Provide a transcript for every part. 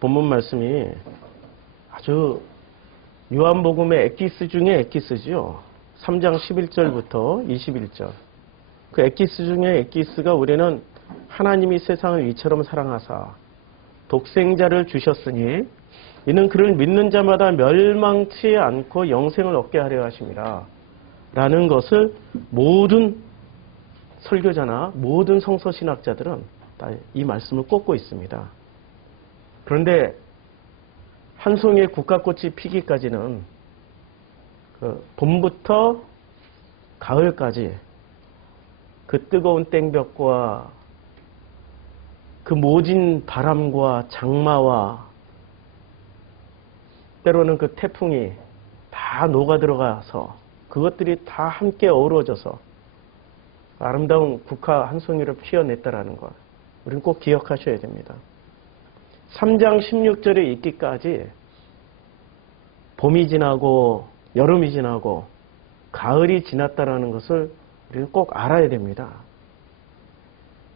본문 말씀이 아주 요한복음의 엑기스 중에 엑기스죠. 3장 11절부터 21절. 그 엑기스 중에 엑기스가 우리는 하나님이 세상을 이처럼 사랑하사 독생자를 주셨으니 이는 그를 믿는 자마다 멸망치 않고 영생을 얻게 하려 하심이라 라는 것을 모든 설교자나 모든 성서신학자들은 다 이 말씀을 꼽고 있습니다. 그런데 한 송이의 국화꽃이 피기까지는 그 봄부터 가을까지 그 뜨거운 땡볕과 그 모진 바람과 장마와 때로는 그 태풍이 다 녹아 들어가서 그것들이 다 함께 어우러져서 아름다운 국화 한 송이를 피워냈다라는 것. 우리는 꼭 기억하셔야 됩니다. 3장 16절에 있기까지 봄이 지나고 여름이 지나고 가을이 지났다라는 것을 우리는 꼭 알아야 됩니다.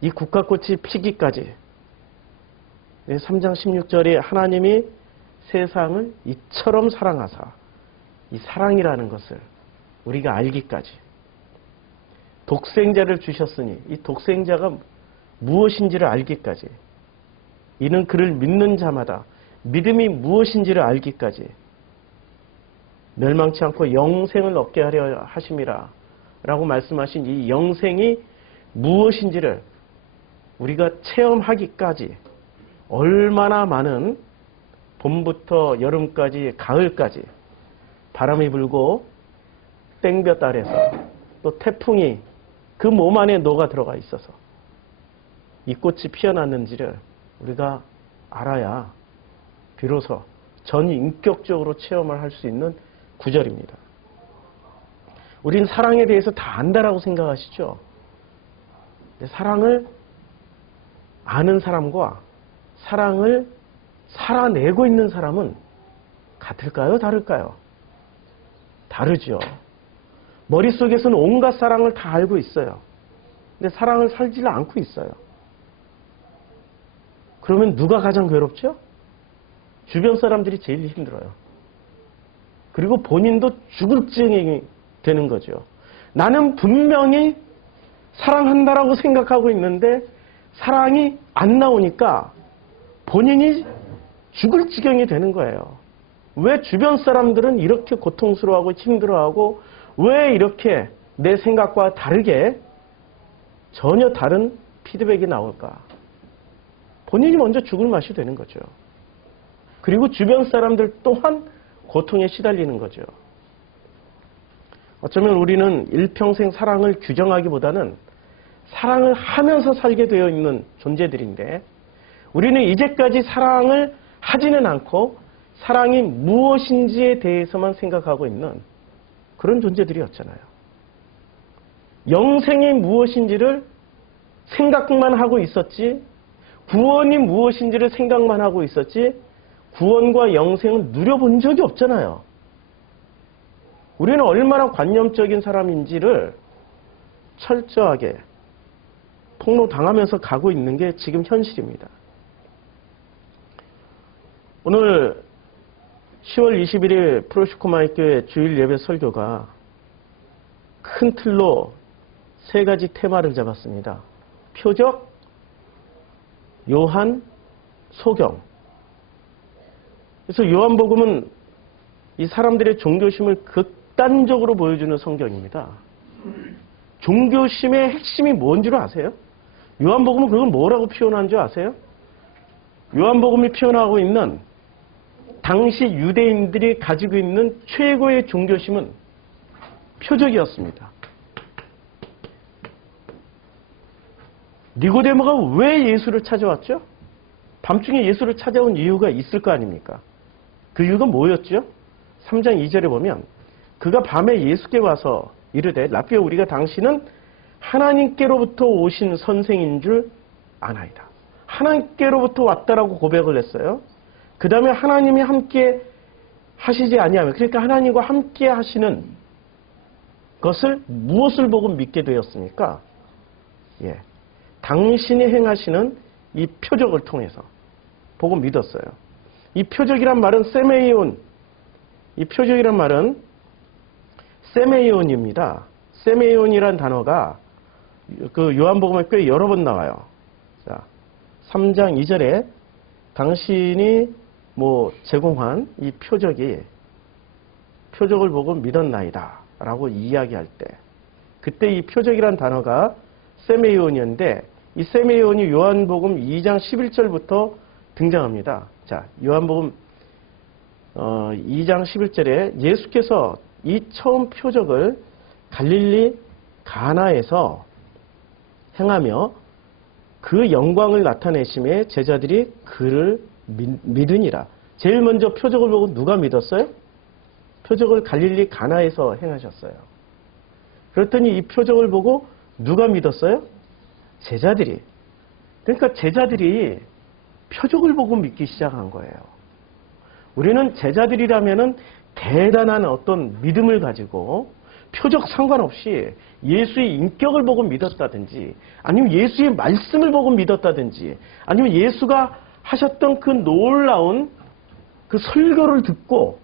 이 국화꽃이 피기까지 3장 16절에 하나님이 세상을 이처럼 사랑하사 이 사랑이라는 것을 우리가 알기까지 독생자를 주셨으니 이 독생자가 무엇인지를 알기까지 이는 그를 믿는 자마다 믿음이 무엇인지를 알기까지 멸망치 않고 영생을 얻게 하려 하심이라 라고 말씀하신 이 영생이 무엇인지를 우리가 체험하기까지 얼마나 많은 봄부터 여름까지 가을까지 바람이 불고 땡볕 아래서 또 태풍이 그 몸 안에 녹아 들어가 있어서 이 꽃이 피어났는지를 우리가 알아야 비로소 전인격적으로 체험을 할 수 있는 구절입니다. 우린 사랑에 대해서 다 안다라고 생각하시죠? 사랑을 아는 사람과 사랑을 살아내고 있는 사람은 같을까요? 다를까요? 다르죠. 머릿속에서는 온갖 사랑을 다 알고 있어요. 근데 사랑을 살지를 않고 있어요. 그러면 누가 가장 괴롭죠? 주변 사람들이 제일 힘들어요. 그리고 본인도 죽을 지경이 되는 거죠. 나는 분명히 사랑한다라고 생각하고 있는데 사랑이 안 나오니까 본인이 죽을 지경이 되는 거예요. 왜 주변 사람들은 이렇게 고통스러워하고 힘들어하고 왜 이렇게 내 생각과 다르게 전혀 다른 피드백이 나올까? 본인이 먼저 죽을 맛이 되는 거죠. 그리고 주변 사람들 또한 고통에 시달리는 거죠. 어쩌면 우리는 일평생 사랑을 규정하기보다는 사랑을 하면서 살게 되어 있는 존재들인데 우리는 이제까지 사랑을 하지는 않고 사랑이 무엇인지에 대해서만 생각하고 있는 그런 존재들이었잖아요. 영생이 무엇인지를 생각만 하고 있었지 구원이 무엇인지를 생각만 하고 있었지 구원과 영생을 누려본 적이 없잖아요. 우리는 얼마나 관념적인 사람인지를 철저하게 폭로당하면서 가고 있는 게 지금 현실입니다. 오늘 10월 21일 프로시코마이교회 주일 예배 설교가 큰 틀로 세 가지 테마를 잡았습니다. 표적, 요한, 소경. 그래서 요한복음은 이 사람들의 종교심을 극단적으로 보여주는 성경입니다. 종교심의 핵심이 뭔 줄 아세요? 요한복음은 그걸 뭐라고 표현한 줄 아세요? 요한복음이 표현하고 있는 당시 유대인들이 가지고 있는 최고의 종교심은 표적이었습니다. 니고데모가 왜 예수를 찾아왔죠? 밤중에 예수를 찾아온 이유가 있을 거 아닙니까? 그 이유가 뭐였죠? 3장 2절에 보면 그가 밤에 예수께 와서 이르되 라삐어 우리가 당신은 하나님께로부터 오신 선생인 줄 아나이다. 하나님께로부터 왔다라고 고백을 했어요. 그 다음에 하나님이 함께 하시지 아니하면 그러니까 하나님과 함께 하시는 것을 무엇을 보고 믿게 되었습니까? 예, 당신이 행하시는 이 표적을 통해서 보고 믿었어요. 이 표적이란 말은 세메이온, 이 표적이란 말은 세메이온입니다. 세메이온이란 단어가 그 요한복음에 꽤 여러 번 나와요. 자, 3장 2절에 당신이 제공한 이 표적을 보고 믿었나이다 라고 이야기할 때, 그때 이 표적이란 단어가 세메이온이었는데, 이 세메이온이 요한복음 2장 11절부터 등장합니다. 자, 요한복음 2장 11절에 예수께서 이 처음 표적을 갈릴리 가나에서 행하며 그 영광을 나타내심에 제자들이 그를 믿으니라. 제일 먼저 표적을 보고 누가 믿었어요? 표적을 갈릴리 가나에서 행하셨어요. 그랬더니 이 표적을 보고 누가 믿었어요? 제자들이. 그러니까 제자들이 표적을 보고 믿기 시작한 거예요. 우리는 제자들이라면은 대단한 어떤 믿음을 가지고 표적 상관없이 예수의 인격을 보고 믿었다든지, 아니면 예수의 말씀을 보고 믿었다든지, 아니면 예수가 하셨던 그 놀라운 그 설교를 듣고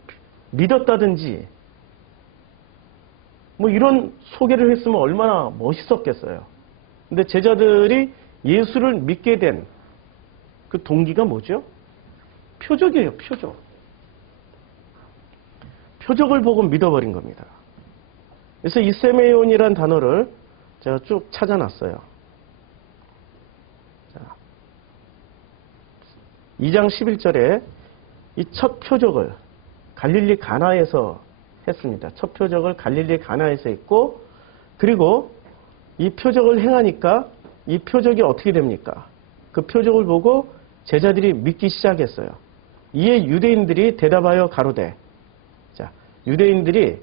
믿었다든지, 이런 소개를 했으면 얼마나 멋있었겠어요. 근데 제자들이 예수를 믿게 된 그 동기가 뭐죠? 표적이에요, 표적. 표적을 보고 믿어버린 겁니다. 그래서 이 세메온이라는 단어를 제가 쭉 찾아놨어요. 자, 2장 11절에 이 첫 표적을 갈릴리 가나에서 했습니다. 첫 표적을 갈릴리 가나에서 했고, 그리고 이 표적을 행하니까 이 표적이 어떻게 됩니까? 그 표적을 보고 제자들이 믿기 시작했어요. 이에 유대인들이 대답하여 가로되, 자, 유대인들이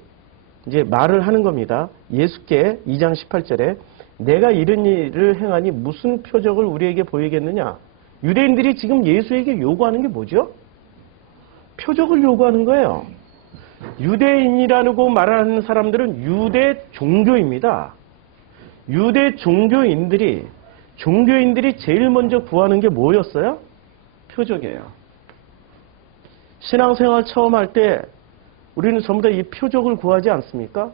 이제 말을 하는 겁니다. 예수께 2장 18절에 내가 이런 일을 행하니 무슨 표적을 우리에게 보이겠느냐? 유대인들이 지금 예수에게 요구하는 게 뭐죠? 표적을 요구하는 거예요. 유대인이라고 말하는 사람들은 유대 종교입니다. 유대 종교인들이 제일 먼저 구하는 게 뭐였어요? 표적이에요. 신앙생활 처음 할 때 우리는 전부 다 이 표적을 구하지 않습니까?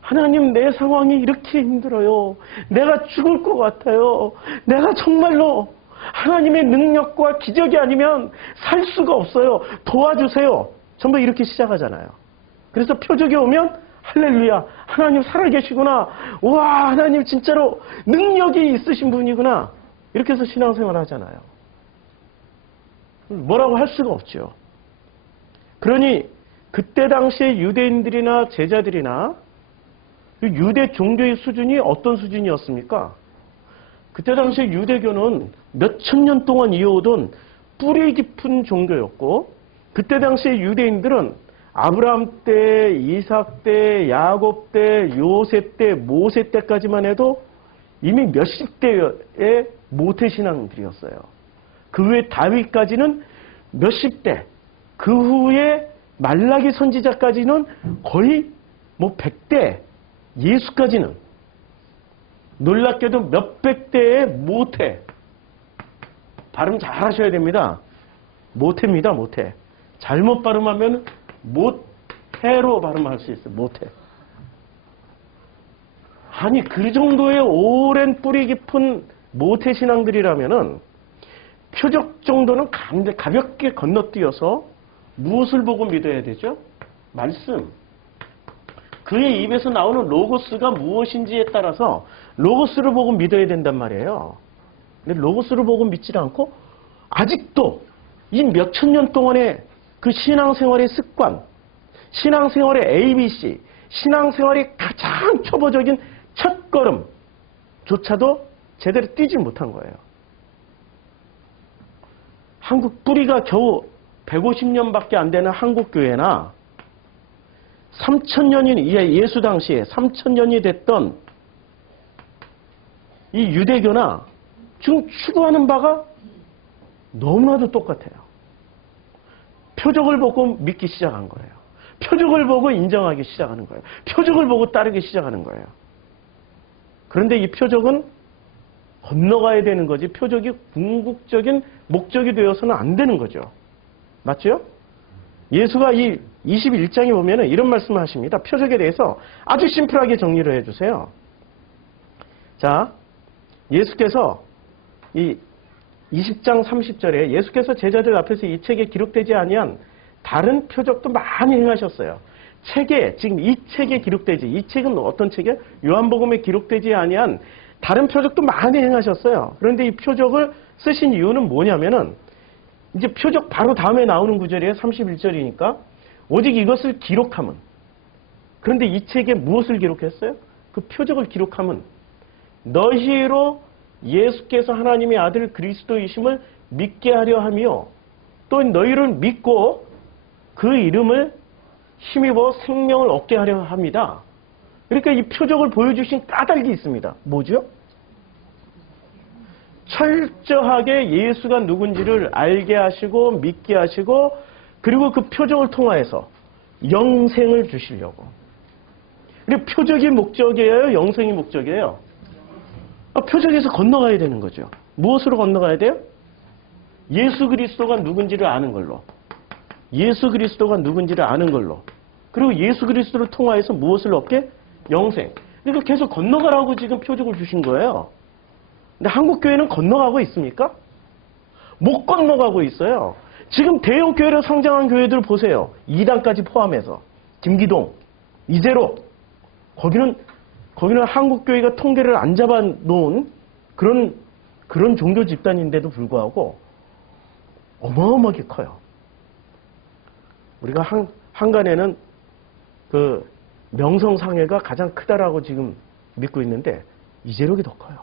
하나님, 내 상황이 이렇게 힘들어요. 내가 죽을 것 같아요. 내가 정말로 하나님의 능력과 기적이 아니면 살 수가 없어요. 도와주세요. 전부 이렇게 시작하잖아요. 그래서 표적이 오면 할렐루야, 하나님 살아계시구나. 와, 하나님 진짜로 능력이 있으신 분이구나. 이렇게 해서 신앙생활 하잖아요. 뭐라고 할 수가 없죠. 그러니 그때 당시에 유대인들이나 제자들이나 유대 종교의 수준이 어떤 수준이었습니까? 그때 당시에 유대교는 몇천 년 동안 이어오던 뿌리 깊은 종교였고, 그때 당시에 유대인들은 아브라함 때, 이삭 때, 야곱 때, 요셉 때, 모세 때까지만 해도 이미 몇십 대의 모태신앙들이었어요. 그 후에 다윗까지는 몇십 대, 그 후에 말라기 선지자까지는 거의 100대, 예수까지는 놀랍게도 몇백 대의 모태. 발음 잘 하셔야 됩니다. 모태입니다, 모태. 잘못 발음하면 모태로 발음할 수 있어요, 모태. 아니, 그 정도의 오랜 뿌리 깊은 모태신앙들이라면은 표적 정도는 가볍게 건너뛰어서 무엇을 보고 믿어야 되죠? 말씀. 그의 입에서 나오는 로고스가 무엇인지에 따라서 로고스를 보고 믿어야 된단 말이에요. 근데 로고스를 보고 믿지 않고 아직도 이 몇천 년 동안의 그 신앙생활의 습관, 신앙생활의 ABC, 신앙생활의 가장 초보적인 첫걸음조차도 제대로 뛰지 못한 거예요. 한국 뿌리가 겨우 150년밖에 안 되는 한국교회나 3,000년이 예수 당시에 3,000년이 됐던 이 유대교나 지금 추구하는 바가 너무나도 똑같아요. 표적을 보고 믿기 시작한 거예요. 표적을 보고 인정하기 시작하는 거예요. 표적을 보고 따르기 시작하는 거예요. 그런데 이 표적은 건너가야 되는 거지, 표적이 궁극적인 목적이 되어서는 안 되는 거죠. 맞죠? 예수가 이 21장에 보면은 이런 말씀을 하십니다. 표적에 대해서 아주 심플하게 정리를 해주세요. 자, 예수께서 이 20장 30절에 예수께서 제자들 앞에서 이 책에 기록되지 아니한 다른 표적도 많이 행하셨어요. 책에, 지금 이 책에 기록되지, 이 책은 어떤 책이에요? 요한복음에 기록되지 아니한 다른 표적도 많이 행하셨어요. 그런데 이 표적을 쓰신 이유는 뭐냐면은 이제 표적 바로 다음에 나오는 구절이에요. 31절이니까. 오직 이것을 기록함은. 그런데 이 책에 무엇을 기록했어요? 그 표적을 기록함은 너희로 예수께서 하나님의 아들 그리스도이심을 믿게 하려 하며 또 너희를 믿고 그 이름을 힘입어 생명을 얻게 하려 합니다. 그러니까 이 표적을 보여주신 까닭이 있습니다. 뭐죠? 철저하게 예수가 누군지를 알게 하시고 믿게 하시고 그리고 그 표적을 통하여서 영생을 주시려고. 그리고 표적이 목적이에요? 영생이 목적이에요? 표적에서 건너가야 되는 거죠. 무엇으로 건너가야 돼요? 예수 그리스도가 누군지를 아는 걸로. 예수 그리스도가 누군지를 아는 걸로. 그리고 예수 그리스도를 통하여서 무엇을 얻게? 영생. 그러니까 계속 건너가라고 지금 표적을 주신 거예요. 근데 한국교회는 건너가고 있습니까? 못 건너가고 있어요. 지금 대형 교회로 성장한 교회들 보세요. 2단까지 포함해서. 김기동, 이재로. 거기는 한국교회가 통계를 안 잡아놓은 그런 종교 집단인데도 불구하고 어마어마하게 커요. 우리가 한간에는 그 명성상회가 가장 크다라고 지금 믿고 있는데 이재록이 더 커요.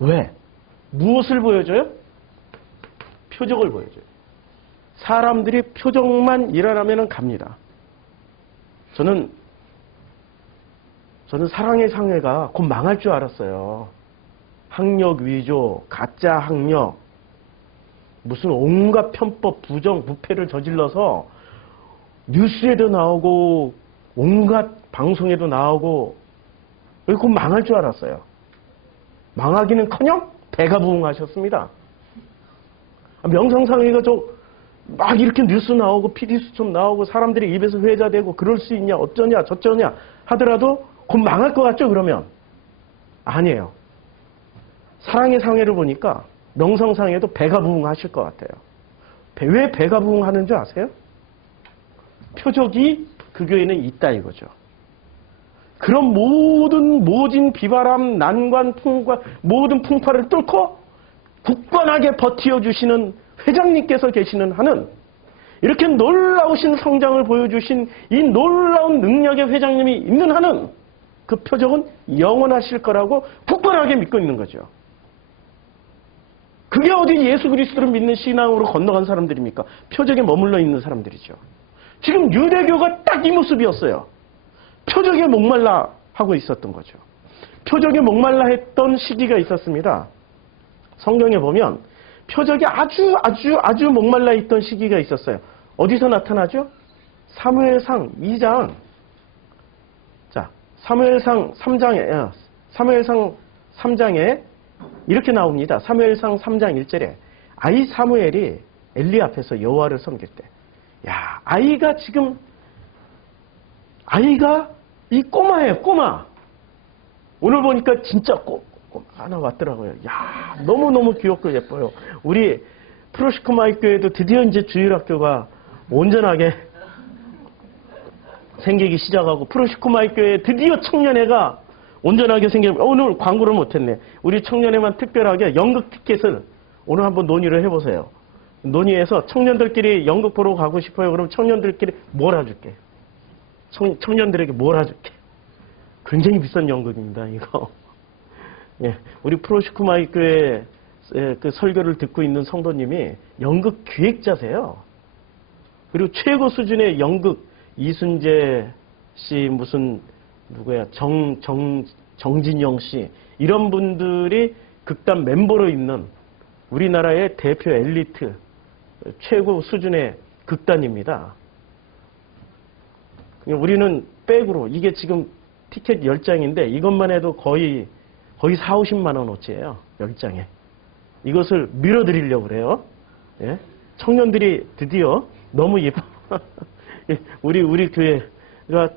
왜? 무엇을 보여줘요? 표적을 보여줘요. 사람들이 표적만 일어나면 갑니다. 저는 사랑의 상회가 곧 망할 줄 알았어요. 학력 위조, 가짜 학력, 무슨 온갖 편법, 부정, 부패를 저질러서 뉴스에도 나오고 온갖 방송에도 나오고 곧 망할 줄 알았어요. 망하기는커녕 배가 부응하셨습니다. 명성상회가 막 이렇게 뉴스 나오고 PD수첩 나오고 사람들이 입에서 회자되고 그럴 수 있냐 어쩌냐 저쩌냐 하더라도 곧 망할 것 같죠 그러면? 아니에요. 사랑의 상회를 보니까 명성상회도 배가 부응하실 것 같아요. 왜 배가 부응하는 줄 아세요? 표적이 그 교회는 있다 이거죠. 그런 모진 비바람, 난관, 모든 풍파를 뚫고 굳건하게 버티어주시는 회장님께서 계시는 한은 이렇게 놀라우신 성장을 보여주신 이 놀라운 능력의 회장님이 있는 한은 그 표적은 영원하실 거라고 굳건하게 믿고 있는 거죠. 그게 어디 예수 그리스도를 믿는 신앙으로 건너간 사람들입니까? 표적에 머물러 있는 사람들이죠. 지금 유대교가 딱 이 모습이었어요. 표적에 목말라 하고 있었던 거죠. 표적에 목말라 했던 시기가 있었습니다. 성경에 보면 표적에 아주 목말라 있던 시기가 있었어요. 어디서 나타나죠? 사무엘상 2장. 자, 사무엘상 3장에 이렇게 나옵니다. 사무엘상 3장 1절에 아이 사무엘이 엘리 앞에서 여호와를 섬길 때, 야, 아이가 이 꼬마예요, 꼬마. 오늘 보니까 진짜 꼬마 하나 왔더라고요. 야, 너무너무 귀엽고 예뻐요. 우리 프로시코마이 교회도 드디어 이제 주일학교가 온전하게 생기기 시작하고 프로시코마이 교회 드디어 청년회가 온전하게 오늘 광고를 못했네. 우리 청년회만 특별하게 연극 티켓을 오늘 한번 논의를 해보세요. 논의해서 청년들끼리 연극 보러 가고 싶어요. 그럼 청년들끼리 몰아줄게. 청년들에게 몰아줄게. 굉장히 비싼 연극입니다, 이거. 예, 우리 프로시코마이 교회 그 설교를 듣고 있는 성도님이 연극 기획자세요. 그리고 최고 수준의 연극 이순재 씨 누구야 정진영 씨 이런 분들이 극단 멤버로 있는 우리나라의 대표 엘리트 최고 수준의 극단입니다. 우리는 백으로 이게 지금 티켓 10장인데 이것만 해도 거의 4, 50만 원어치예요. 10장에. 이것을 밀어드리려고 그래요. 예? 청년들이 드디어 너무 예뻐. 우리 교회가,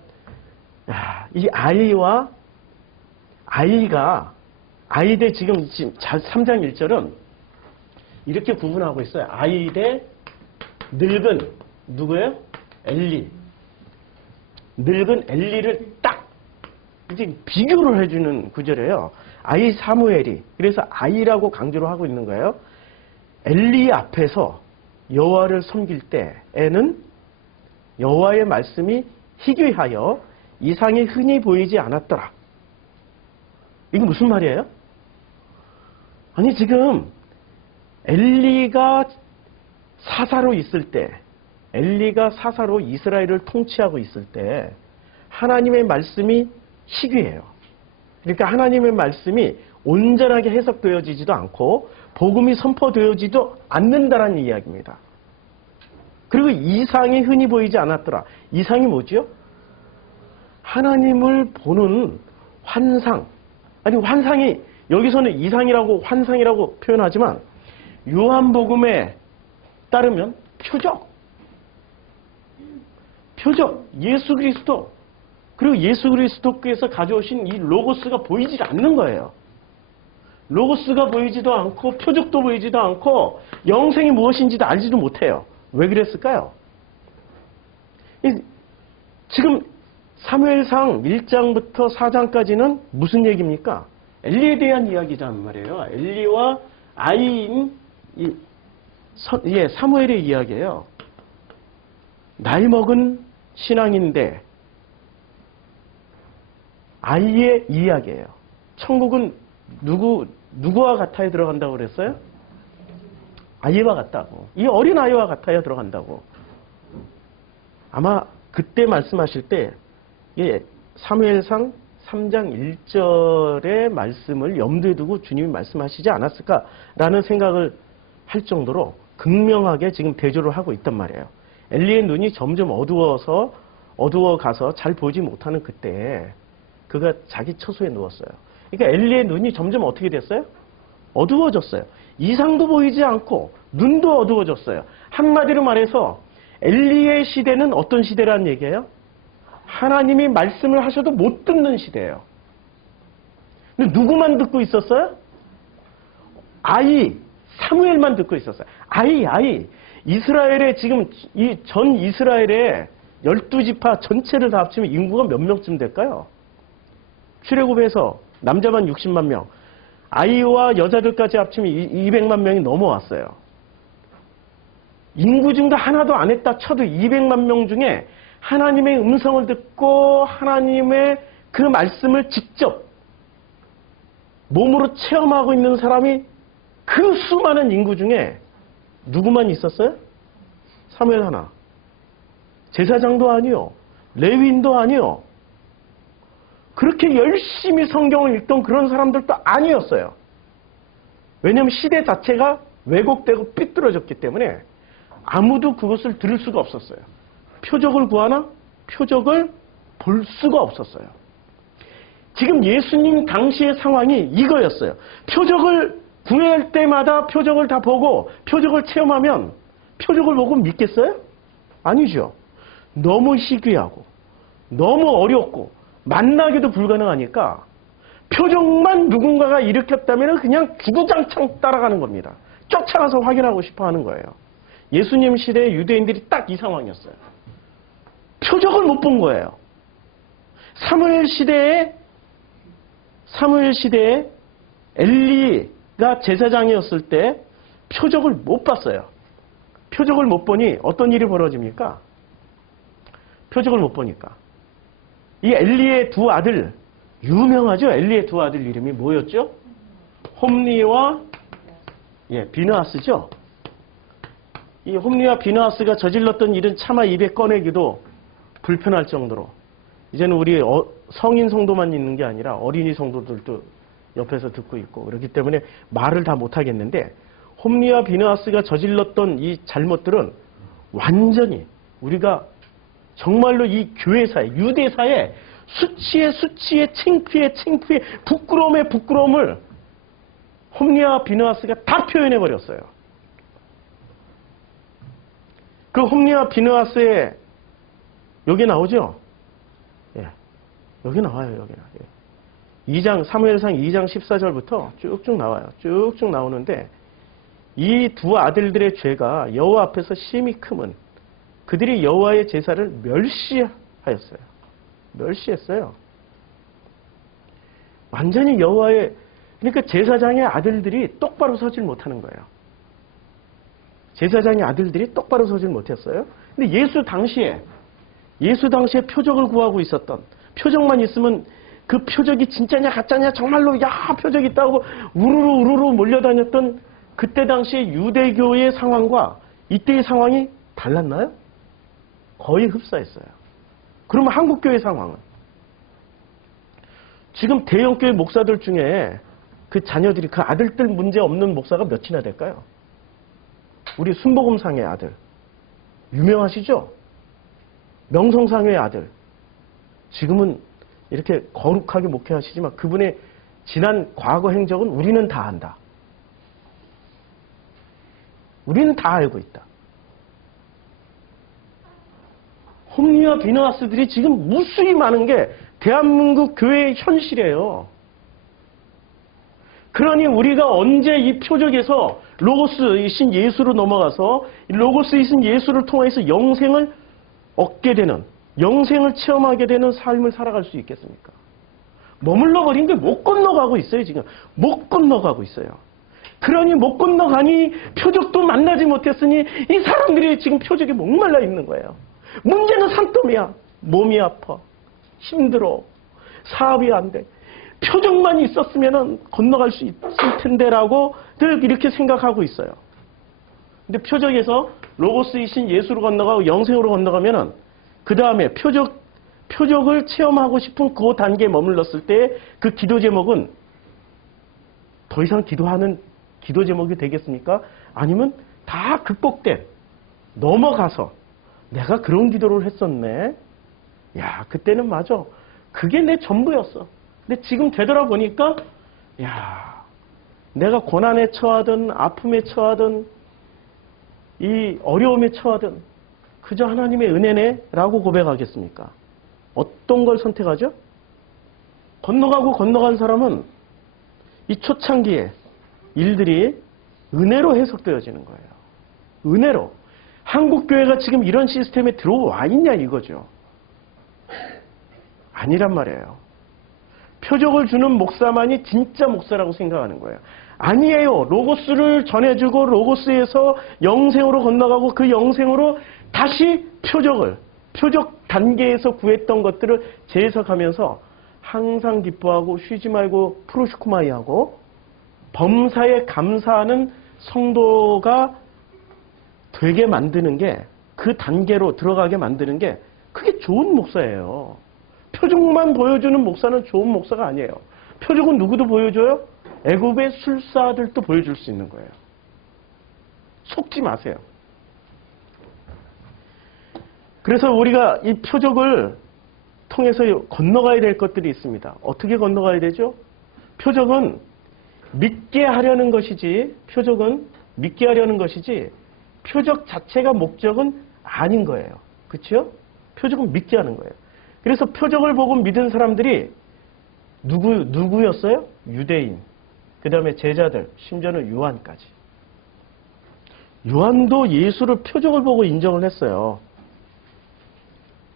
이 아이 대 지금 3장 1절은 이렇게 구분하고 있어요. 아이 대 늙은, 누구예요? 엘리. 늙은 엘리를 딱 이제 비교를 해주는 구절이에요. 아이 사무엘이. 그래서 아이라고 강조를 하고 있는 거예요. 엘리 앞에서 여호와를 섬길 때에는 여호와의 말씀이 희귀하여 이상이 흔히 보이지 않았더라. 이게 무슨 말이에요? 아니 지금 엘리가 사사로 있을 때, 엘리가 사사로 이스라엘을 통치하고 있을 때 하나님의 말씀이 희귀해요. 그러니까 하나님의 말씀이 온전하게 해석되어지지도 않고 복음이 선포되어지지도 않는다라는 이야기입니다. 그리고 이상이 흔히 보이지 않았더라. 이상이 뭐죠? 하나님을 보는 환상. 아니 환상이 여기서는 이상이라고 환상이라고 표현하지만 요한복음에 따르면 표적, 예수 그리스도, 그리고 예수 그리스도께서 가져오신 이 로고스가 보이지 않는 거예요. 로고스가 보이지도 않고 표적도 보이지도 않고 영생이 무엇인지도 알지도 못해요. 왜 그랬을까요? 지금 사무엘상 1장부터 4장까지는 무슨 얘기입니까? 엘리에 대한 이야기란 말이에요. 엘리와 아이인 사무엘의 이야기예요. 나이 먹은 신앙인데 아이의 이야기예요. 천국은 누구와 같아야 들어간다고 그랬어요? 아이와 같다고. 이 어린 아이와 같아야 들어간다고. 아마 그때 말씀하실 때 사무엘상 3장 1절의 말씀을 염두에 두고 주님이 말씀하시지 않았을까라는 생각을 할 정도로 극명하게 지금 대조를 하고 있단 말이에요. 엘리의 눈이 점점 어두워가서 잘 보지 못하는 그때에 그가 자기 처소에 누웠어요. 그러니까 엘리의 눈이 점점 어떻게 됐어요? 어두워졌어요. 이상도 보이지 않고 눈도 어두워졌어요. 한마디로 말해서 엘리의 시대는 어떤 시대라는 얘기예요? 하나님이 말씀을 하셔도 못 듣는 시대예요. 근데 누구만 듣고 있었어요? 아이, 사무엘만 듣고 있었어요. 아이. 이스라엘의 지금 이 전 이스라엘의 12지파 전체를 다 합치면 인구가 몇 명쯤 될까요? 출애굽에서 남자만 60만 명, 아이와 여자들까지 합치면 200만 명이 넘어왔어요. 인구 중도 하나도 안 했다 쳐도 200만 명 중에 하나님의 음성을 듣고 하나님의 그 말씀을 직접 몸으로 체험하고 있는 사람이 그 수많은 인구 중에 누구만 있었어요? 사무엘 하나. 제사장도 아니요. 레위인도 아니요. 그렇게 열심히 성경을 읽던 그런 사람들도 아니었어요. 왜냐하면 시대 자체가 왜곡되고 삐뚤어졌기 때문에 아무도 그것을 들을 수가 없었어요. 표적을 구하나? 표적을 볼 수가 없었어요. 지금 예수님 당시의 상황이 이거였어요. 표적을 구할 때마다 표적을 다 보고 표적을 체험하면 표적을 보고 믿겠어요? 아니죠. 너무 희귀하고 너무 어렵고 만나기도 불가능하니까 표적만 누군가가 일으켰다면 그냥 주구장창 따라가는 겁니다. 쫓아가서 확인하고 싶어 하는 거예요. 예수님 시대의 유대인들이 딱 이 상황이었어요. 표적을 못 본 거예요. 사무엘 시대에 엘리가 제사장이었을 때 표적을 못 봤어요. 표적을 못 보니 어떤 일이 벌어집니까? 표적을 못 보니까. 이 엘리의 두 아들, 유명하죠? 엘리의 두 아들 이름이 뭐였죠? 홈리와 비느하스죠? 이 홈리와 비느하스가 저질렀던 일은 차마 입에 꺼내기도 불편할 정도로 이제는 우리 성인 성도만 있는 게 아니라 어린이 성도들도 옆에서 듣고 있고 그렇기 때문에 말을 다 못하겠는데 홈리와 비느하스가 저질렀던 이 잘못들은 완전히 우리가 정말로 이 교회사에 유대사에 수치에 창피에 부끄러움을 홈리와 비느하스가 다 표현해 버렸어요. 그 홈리와 비느하스의 여기 나오죠? 예. 여기 나와요, 여기. 예. 2장, 사무엘상 2장 14절부터 쭉쭉 나와요. 쭉쭉 나오는데, 이 두 아들들의 죄가 여호와 앞에서 심히 크면 그들이 여호와의 제사를 멸시하였어요. 멸시했어요. 완전히 여호와의, 그러니까 제사장의 아들들이 똑바로 서질 못하는 거예요. 제사장의 아들들이 똑바로 서질 못했어요. 근데 예수 당시에 표적을 구하고 있었던, 표적만 있으면 그 표적이 진짜냐 가짜냐 정말로 야 표적 있다고 우르르 몰려다녔던 그때 당시에 유대교의 상황과 이때의 상황이 달랐나요? 거의 흡사했어요. 그러면 한국교회 상황은? 지금 대형교회 목사들 중에 그 자녀들이, 그 아들들 문제 없는 목사가 몇이나 될까요? 우리 순복음상의 아들. 유명하시죠? 명성상의 아들. 지금은 이렇게 거룩하게 목회하시지만 그분의 지난 과거 행적은 우리는 다 안다. 우리는 다 알고 있다. 홈리와 비느하스들이 지금 무수히 많은 게 대한민국 교회의 현실이에요. 그러니 우리가 언제 이 표적에서 로고스이신 예수로 넘어가서 로고스이신 예수를 통해서 영생을 얻게 되는, 영생을 체험하게 되는 삶을 살아갈 수 있겠습니까? 머물러 버린 게 못 건너가고 있어요, 지금. 못 건너가고 있어요. 그러니 못 건너가니 표적도 만나지 못했으니 이 사람들이 지금 표적에 목말라 있는 거예요. 문제는 산더미야. 몸이 아파. 힘들어. 사업이 안 돼. 표적만 있었으면 건너갈 수 있을 텐데라고 늘 이렇게 생각하고 있어요. 근데 표적에서 로고스이신 예수로 건너가고 영생으로 건너가면은 그 다음에 표적을 체험하고 싶은 그 단계에 머물렀을 때 그 기도 제목은 더 이상 기도하는 기도 제목이 되겠습니까? 아니면 다 극복된, 넘어가서 내가 그런 기도를 했었네. 야, 그때는 맞아. 그게 내 전부였어. 근데 지금 되돌아보니까 야, 내가 고난에 처하든 아픔에 처하든 이 어려움에 처하든 그저 하나님의 은혜네 라고 고백하겠습니까? 어떤 걸 선택하죠? 건너간 사람은 이 초창기에 일들이 은혜로 해석되어지는 거예요. 은혜로. 한국교회가 지금 이런 시스템에 들어와 있냐 이거죠. 아니란 말이에요. 표적을 주는 목사만이 진짜 목사라고 생각하는 거예요. 아니에요. 로고스를 전해주고 로고스에서 영생으로 건너가고 그 영생으로 다시 표적 단계에서 구했던 것들을 재해석하면서 항상 기뻐하고 쉬지 말고 프로슈쿠마이하고 범사에 감사하는 성도가 되게 만드는 게, 그 단계로 들어가게 만드는 게 그게 좋은 목사예요. 표적만 보여주는 목사는 좋은 목사가 아니에요. 표적은 누구도 보여줘요? 애굽의 술사들도 보여줄 수 있는 거예요. 속지 마세요. 그래서 우리가 이 표적을 통해서 건너가야 될 것들이 있습니다. 어떻게 건너가야 되죠? 표적은 믿게 하려는 것이지, 표적 자체가 목적은 아닌 거예요. 그렇죠? 표적은 믿게 하는 거예요. 그래서 표적을 보고 믿은 사람들이 누구였어요? 유대인, 그 다음에 제자들, 심지어는 요한까지. 요한도 예수를 표적을 보고 인정을 했어요.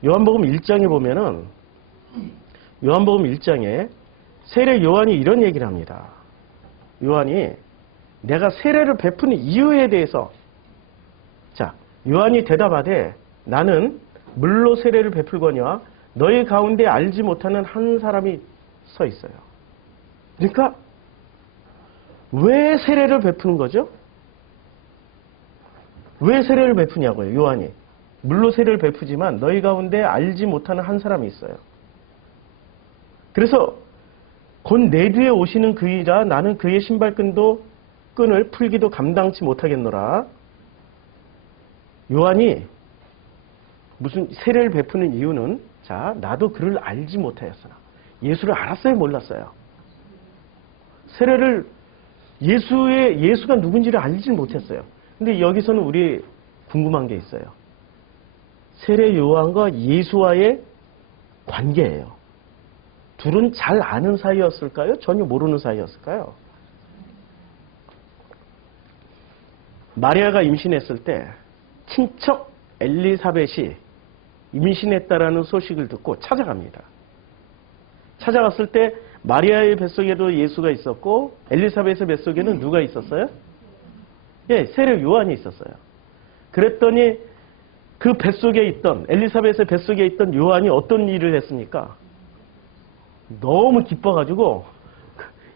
요한복음 1장에 보면은, 요한복음 1장에 세례 요한이 이런 얘기를 합니다. 요한이 내가 세례를 베푸는 이유에 대해서, 자, 요한이 대답하되 나는 물로 세례를 베풀거니와 너희 가운데 알지 못하는 한 사람이 서 있어요. 그러니까 왜 세례를 베푸는 거죠? 왜 세례를 베푸냐고요, 요한이. 물로 세례를 베푸지만 너희 가운데 알지 못하는 한 사람이 있어요. 그래서 곧 내 뒤에 오시는 그이라 나는 그의 신발끈을 풀기도 감당치 못하겠노라. 요한이 무슨 세례를 베푸는 이유는, 자, 나도 그를 알지 못하였으나. 예수를 알았어요, 몰랐어요? 세례를, 예수가 누군지를 알지 못했어요. 근데 여기서는 우리 궁금한 게 있어요. 세례 요한과 예수와의 관계예요. 둘은 잘 아는 사이였을까요? 전혀 모르는 사이였을까요? 마리아가 임신했을 때 친척 엘리사벳이 임신했다라는 소식을 듣고 찾아갑니다. 찾아갔을 때 마리아의 뱃속에도 예수가 있었고 엘리사벳의 뱃속에는 누가 있었어요? 예, 세례 요한이 있었어요. 그랬더니 그 뱃속에 있던 엘리사벳의 뱃속에 있던 요한이 어떤 일을 했습니까? 너무 기뻐가지고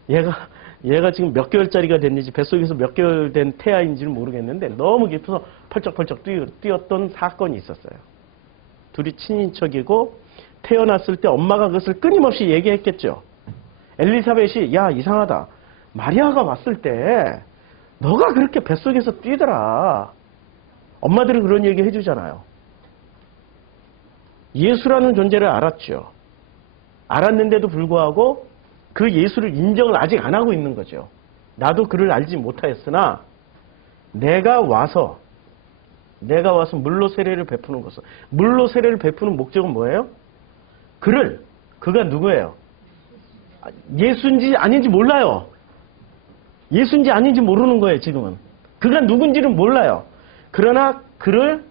얘가 지금 몇 개월짜리가 됐는지 뱃속에서 몇 개월 된 태아인지는 모르겠는데 너무 기뻐서 펄쩍펄쩍 뛰었던 사건이 있었어요. 둘이 친인척이고 태어났을 때 엄마가 그것을 끊임없이 얘기했겠죠. 엘리사벳이 야 이상하다. 마리아가 왔을 때 너가 그렇게 뱃속에서 뛰더라. 엄마들은 그런 얘기 해주잖아요. 예수라는 존재를 알았죠. 알았는데도 불구하고 그 예수를 인정을 아직 안 하고 있는 거죠. 나도 그를 알지 못하였으나 내가 와서 물로 세례를 베푸는 것은 물로 세례를 베푸는 목적은 뭐예요? 그가 누구예요? 예수인지 아닌지 몰라요. 예수인지 아닌지 모르는 거예요, 지금은. 그가 누군지는 몰라요. 그러나 그를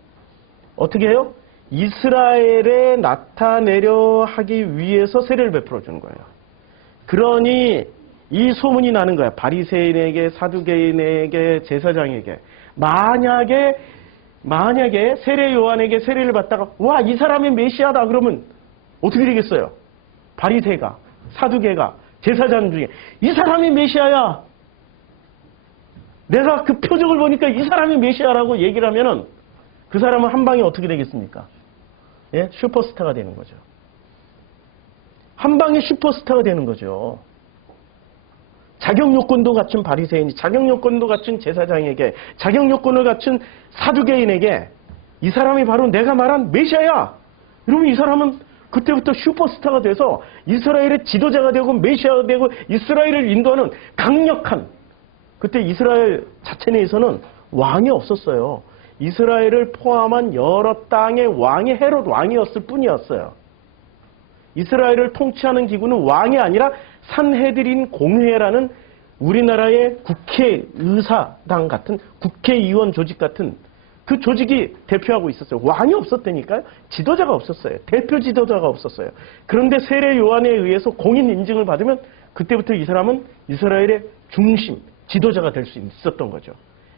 어떻게 해요? 이스라엘에 나타내려 하기 위해서 세례를 베풀어 주는 거예요. 그러니 이 소문이 나는 거야. 바리새인에게, 사두개인에게, 제사장에게. 만약에 세례 요한에게 세례를 받다가 와, 이 사람이 메시아다 그러면 어떻게 되겠어요? 바리새가, 사두개가, 제사장 중에 이 사람이 메시아야. 내가 그 표적을 보니까 이 사람이 메시아라고 얘기를 하면은 그 사람은 한 방에 어떻게 되겠습니까? 예? 슈퍼스타가 되는 거죠. 한 방에 슈퍼스타가 되는 거죠. 자격 요건도 갖춘 바리새인이, 자격 요건도 갖춘 제사장에게, 자격 요건을 갖춘 사두개인에게 이 사람이 바로 내가 말한 메시아야. 이러면 이 사람은 그때부터 슈퍼스타가 돼서 이스라엘의 지도자가 되고 메시아가 되고 이스라엘을 인도하는 강력한, 그때 이스라엘 자체 내에서는 왕이 없었어요. 이스라엘을 포함한 여러 땅의 왕이 헤롯 왕이었을 뿐이었어요. 이스라엘을 통치하는 기구는 왕이 아니라 산헤드린 공회라는 우리나라의 국회의사당 같은 국회의원 조직 같은 그 조직이 대표하고 있었어요. 왕이 없었다니까요. 지도자가 없었어요. 대표 지도자가 없었어요. 그런데 세례 요한에 의해서 공인 인증을 받으면 그때부터 이 사람은 이스라엘의 중심, 지도자가 될 수 있었던 거죠.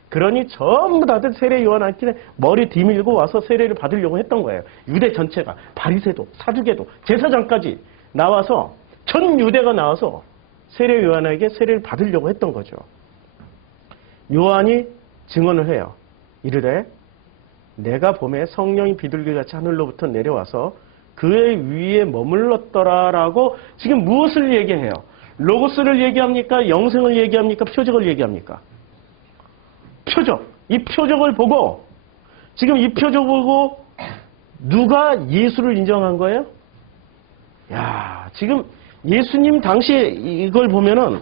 그러니 전부 다들 세례 요한한테 머리 뒤밀고 와서 세례를 받으려고 했던 거예요. 유대 전체가, 바리새도, 사두개도, 제사장까지 나와서, 전 유대가 나와서 세례 요한에게 세례를 받으려고 했던 거죠. 요한이 증언을 해요. 이르되 내가 봄에 성령이 비둘기같이 하늘로부터 내려와서 그의 위에 머물렀더라라고 지금 무엇을 얘기해요? 로고스를 얘기합니까? 영생을 얘기합니까? 표적을 얘기합니까? 표적. 이 표적을 보고, 지금 이 표적을 보고 누가 예수를 인정한 거예요? 야, 지금 예수님 당시에 이걸 보면은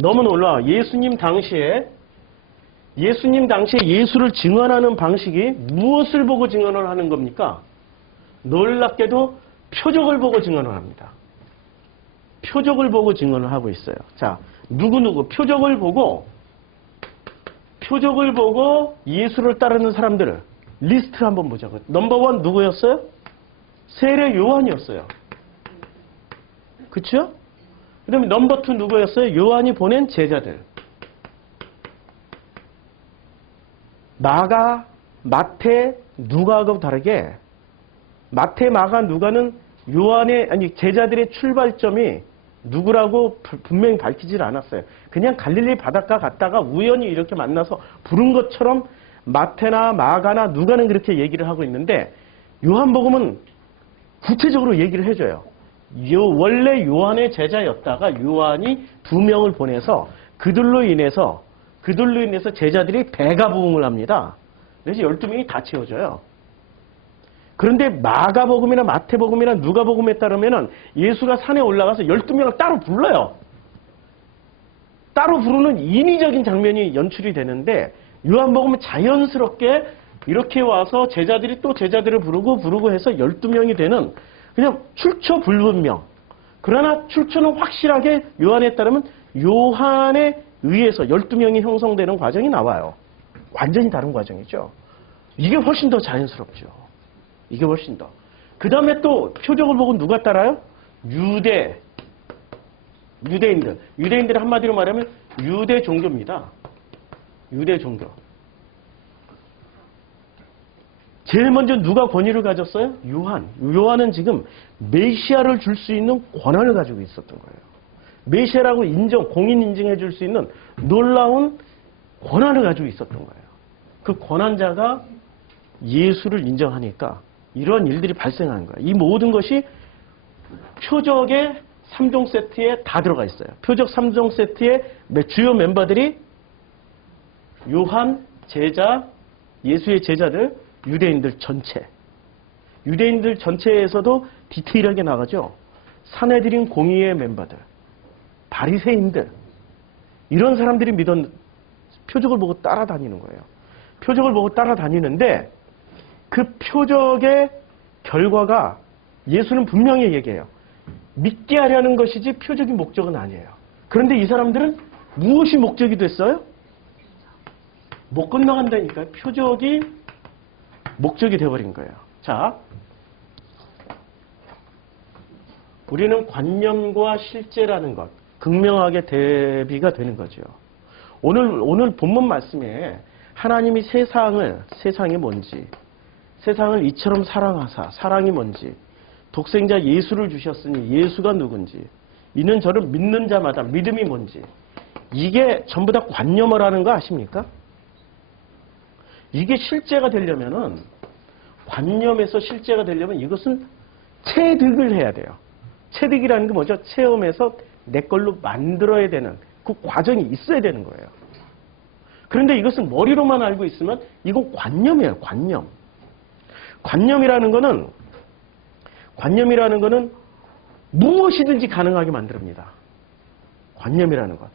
너무 놀라워. 예수님 당시에 예수를 증언하는 방식이 무엇을 보고 증언을 하는 겁니까? 놀랍게도 표적을 보고 증언을 합니다. 표적을 보고 증언을 하고 있어요. 자, 누구누구 표적을 보고 예수를 따르는 사람들을 리스트를 한번 보자고요. 넘버원 누구였어요? 세례 요한이었어요. 그렇죠? 그다음에 넘버2 누구였어요? 요한이 보낸 제자들. 마가, 마태, 누가하고 다르게 마태, 마가, 누가는 제자들의 출발점이 누구라고 분명히 밝히질 않았어요. 그냥 갈릴리 바닷가 갔다가 우연히 이렇게 만나서 부른 것처럼 마태나 마가나 누가는 그렇게 얘기를 하고 있는데 요한복음은 구체적으로 얘기를 해줘요. 원래 요한의 제자였다가 요한이 2명을 보내서 그들로 인해서 제자들이 배가 부흥을 합니다. 그래서 12명이 다 채워져요. 그런데 마가복음이나 마태복음이나 누가복음에 따르면 예수가 산에 올라가서 12명을 따로 불러요. 따로 부르는 인위적인 장면이 연출이 되는데 요한복음은 자연스럽게 이렇게 와서 제자들이 또 제자들을 부르고 해서 12명이 되는 그냥 출처 불분명. 그러나 출처는 확실하게 요한에 따르면 요한에 의해서 12명이 형성되는 과정이 나와요. 완전히 다른 과정이죠. 이게 훨씬 더 자연스럽죠. 이게 훨씬 더. 그 다음에 또 표적을 보고 누가 따라요? 유대인들. 유대인들이 한마디로 말하면 유대 종교입니다. 유대 종교. 제일 먼저 누가 권위를 가졌어요? 요한. 요한은 지금 메시아를 줄 수 있는 권한을 가지고 있었던 거예요. 메시아라고 공인 인정해 줄 수 있는 놀라운 권한을 가지고 있었던 거예요. 그 권한자가 예수를 인정하니까 이러한 일들이 발생한 거예요. 이 모든 것이 표적의 3종 세트에 다 들어가 있어요. 표적 3종 세트의 주요 멤버들이 요한, 제자, 예수의 제자들, 유대인들 전체. 유대인들 전체에서도 디테일하게 나가죠. 산헤드린 공의회 멤버들, 바리새인들, 이런 사람들이 표적을 보고 따라다니는 거예요. 표적을 보고 따라다니는데 그 표적의 결과가 예수는 분명히 얘기해요. 믿게 하려는 것이지 표적이 목적은 아니에요. 그런데 이 사람들은 무엇이 목적이 됐어요? 못 건너간다니까요. 표적이 목적이 되어버린 거예요. 자, 우리는 관념과 실제라는 것, 극명하게 대비가 되는 거죠. 오늘 본문 말씀에 하나님이 세상이 뭔지, 세상을 이처럼 사랑하사, 사랑이 뭔지, 독생자 예수를 주셨으니 예수가 누군지, 이는 저를 믿는 자마다 믿음이 뭔지, 이게 전부 다 관념을 하는 거 아십니까? 이게 실제가 되려면은, 관념에서 실제가 되려면 이것은 체득을 해야 돼요. 체득이라는 게 뭐죠? 체험에서 내 걸로 만들어야 되는 그 과정이 있어야 되는 거예요. 그런데 이것은 머리로만 알고 있으면 이건 관념이에요. 관념. 관념이라는 거는 무엇이든지 가능하게 만듭니다. 관념이라는 것.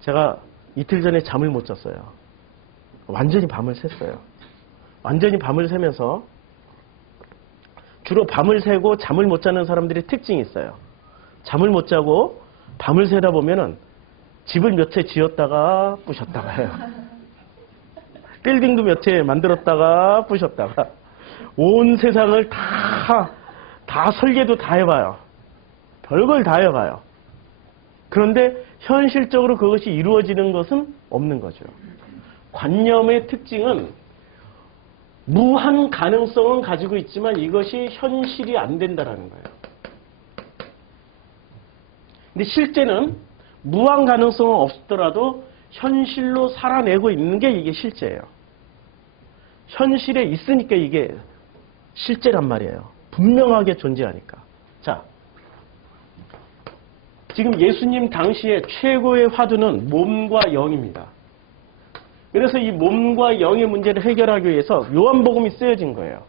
제가 이틀 전에 잠을 못 잤어요. 완전히 밤을 샜어요. 완전히 밤을 새면서 주로 밤을 새고 잠을 못 자는 사람들의 특징이 있어요. 잠을 못 자고 밤을 새다 보면은 집을 몇 채 지었다가 부셨다가 해요. 빌딩도 몇 채 만들었다가 부셨다가 온 세상을 다 설계도 다 해봐요. 별걸 다 해봐요. 그런데 현실적으로 그것이 이루어지는 것은 없는 거죠. 관념의 특징은 무한 가능성은 가지고 있지만 이것이 현실이 안 된다라는 거예요. 근데 실제는 무한 가능성은 없더라도 현실로 살아내고 있는 게 이게 실제예요. 현실에 있으니까 이게 실제란 말이에요. 분명하게 존재하니까. 자, 지금 예수님 당시에 최고의 화두는 몸과 영입니다. 그래서 이 몸과 영의 문제를 해결하기 위해서 요한복음이 쓰여진 거예요.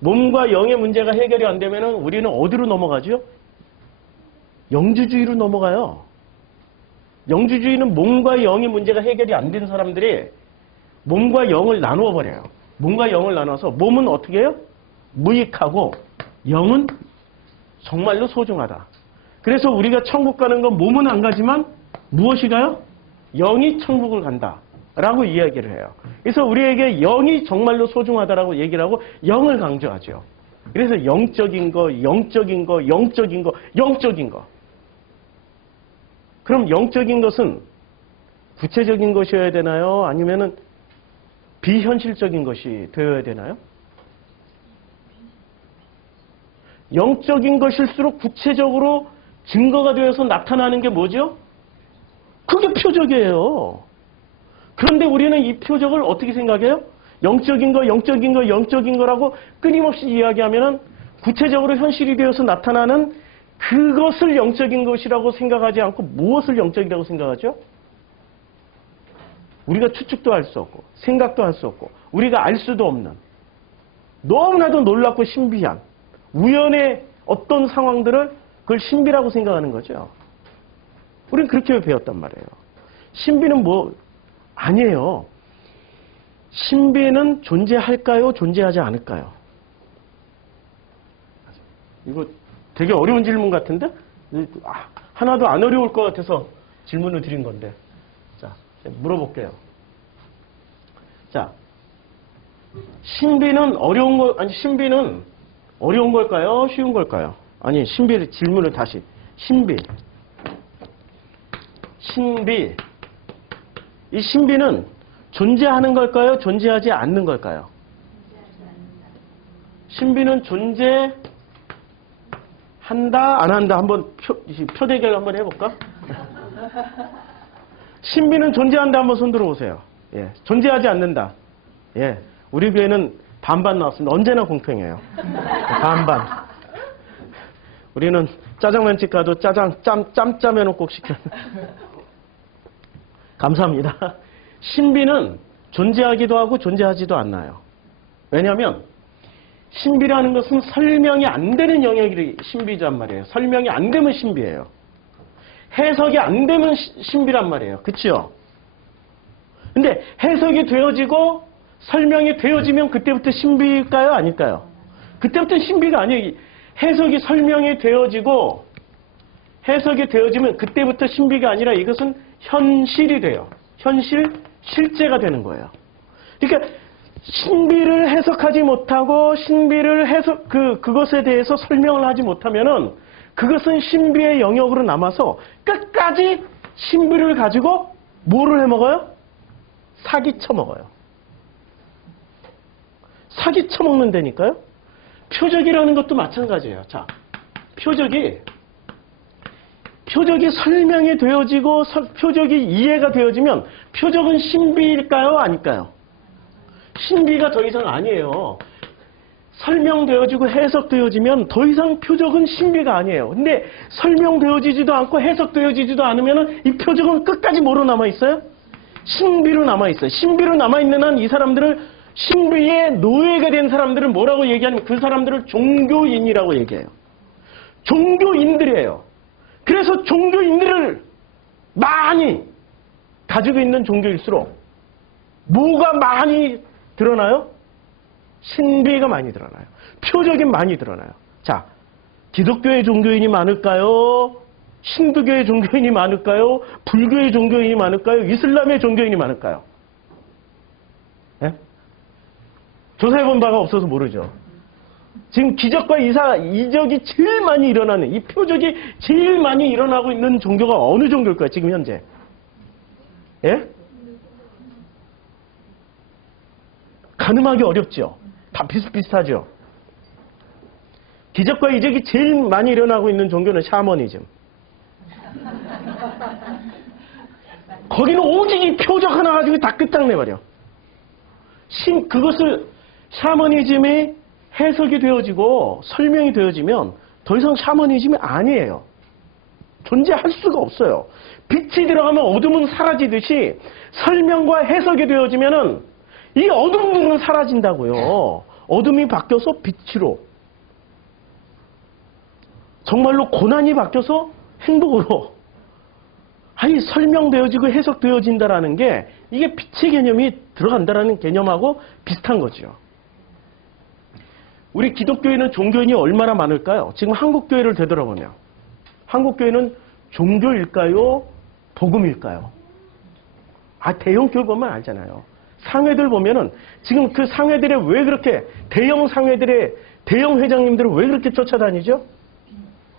몸과 영의 문제가 해결이 안 되면 우리는 어디로 넘어가죠? 영주주의로 넘어가요. 영주주의는 몸과 영의 문제가 해결이 안 된 사람들이 몸과 영을 나누어 버려요. 몸과 영을 나눠서 몸은 어떻게 해요? 무익하고 영은 정말로 소중하다. 그래서 우리가 천국 가는 건 몸은 안 가지만 무엇이 가요? 영이 천국을 간다. 라고 이야기를 해요. 그래서 우리에게 영이 정말로 소중하다라고 얘기를 하고 영을 강조하죠. 그래서 영적인 거. 그럼 영적인 것은 구체적인 것이어야 되나요? 아니면은 비현실적인 것이 되어야 되나요? 영적인 것일수록 구체적으로 증거가 되어서 나타나는 게 뭐죠? 그게 표적이에요. 그런데 우리는 이 표적을 어떻게 생각해요? 영적인 거라고 끊임없이 이야기하면은 구체적으로 현실이 되어서 나타나는 그것을 영적인 것이라고 생각하지 않고 무엇을 영적이라고 생각하죠? 우리가 추측도 할 수 없고 생각도 할 수 없고 우리가 알 수도 없는 너무나도 놀랍고 신비한 우연의 어떤 상황들을 그걸 신비라고 생각하는 거죠. 우리는 그렇게 배웠단 말이에요. 신비는 뭐 아니에요. 신비는 존재할까요? 존재하지 않을까요? 이거 되게 어려운 질문 같은데? 하나도 안 어려울 것 같아서 질문을 드린 건데. 자, 물어볼게요. 자, 신비는 신비는 어려운 걸까요? 쉬운 걸까요? 아니, 질문을 다시. 신비. 이 신비는 존재하는 걸까요? 존재하지 않는 걸까요? 신비는 존재한다, 안 한다? 한번 표대결 한번 해볼까? 신비는 존재한다, 한번 손 들어보세요. 예. 존재하지 않는다. 예. 우리 교회는 반반 나왔습니다. 언제나 공평해요. 반반. 우리는 짜장면집 가도 짬 해놓고 꼭 시켜. 감사합니다. 신비는 존재하기도 하고 존재하지도 않나요. 왜냐하면 신비라는 것은 설명이 안 되는 영역이 신비란 말이에요. 설명이 안 되면 신비예요. 해석이 안 되면 신비란 말이에요. 그렇죠? 근데 해석이 되어지고 설명이 되어지면 그때부터 신비일까요? 아닐까요? 그때부터 신비가 아니에요. 해석이 설명이 되어지고 해석이 되어지면 그때부터 신비가 아니라 이것은 현실이 돼요. 실제가 되는 거예요. 그러니까 신비를 해석하지 못하고 신비를 그것에 대해서 설명을 하지 못하면은 그것은 신비의 영역으로 남아서 끝까지 신비를 가지고 뭐를 해먹어요? 사기쳐 먹어요. 사기쳐 먹는다니까요? 표적이라는 것도 마찬가지예요. 자, 표적이 설명이 되어지고 표적이 이해가 되어지면 표적은 신비일까요? 아닐까요? 신비가 더 이상 아니에요. 설명되어지고 해석되어지면 더 이상 표적은 신비가 아니에요. 근데 설명되어지지도 않고 해석되어지지도 않으면 이 표적은 끝까지 뭐로 남아있어요? 신비로 남아있어요. 신비로 남아있는 한 이 사람들을 신비의 노예가 된 사람들은 뭐라고 얘기하냐면 그 사람들을 종교인이라고 얘기해요. 종교인들이에요. 그래서 종교인들을 많이 가지고 있는 종교일수록 뭐가 많이 드러나요? 신비가 많이 드러나요. 표적이 많이 드러나요. 자, 기독교의 종교인이 많을까요? 힌두교의 종교인이 많을까요? 불교의 종교인이 많을까요? 이슬람의 종교인이 많을까요? 네? 조사해본 바가 없어서 모르죠. 지금 기적과 이적이 제일 많이 일어나는, 이 표적이 제일 많이 일어나고 있는 종교가 어느 종교일까요? 지금 현재? 예? 가늠하기 어렵죠. 다 비슷비슷하죠. 기적과 이적이 제일 많이 일어나고 있는 종교는 샤머니즘. 거기는 오직 이 표적 하나 가지고 다 끝장내버려. 그것을 샤머니즘이 해석이 되어지고 설명이 되어지면 더 이상 샤머니즘이 아니에요. 존재할 수가 없어요. 빛이 들어가면 어둠은 사라지듯이 설명과 해석이 되어지면은 이 어둠은 사라진다고요. 어둠이 바뀌어서 빛으로. 정말로 고난이 바뀌어서 행복으로. 아니, 설명되어지고 해석되어진다라는 게 이게 빛의 개념이 들어간다라는 개념하고 비슷한 거죠. 우리 기독교에는 종교인이 얼마나 많을까요? 지금 한국교회를 되돌아보면 한국교회는 종교일까요? 복음일까요? 대형교회 보면 알잖아요. 상회들 보면은 지금 그 상회들에 왜 그렇게 대형 상회들의 대형 회장님들을 왜 그렇게 쫓아다니죠?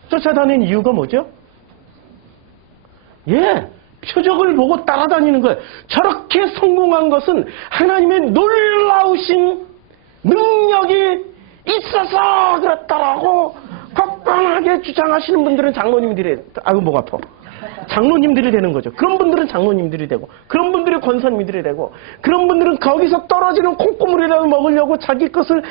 쫓아다니는 이유가 뭐죠? 예, 표적을 보고 따라다니는 거예요. 저렇게 성공한 것은 하나님의 놀라우신 능력이 있어서 그렇다라고 뻔뻔하게 주장하시는 분들은 장로님들이, 아이고 목 아파. 장로님들이 되는 거죠. 그런 분들은 장로님들이 되고, 그런 분들이 권사님들이 되고, 그런 분들은 거기서 떨어지는 콩고물이라도 먹으려고 자기 것을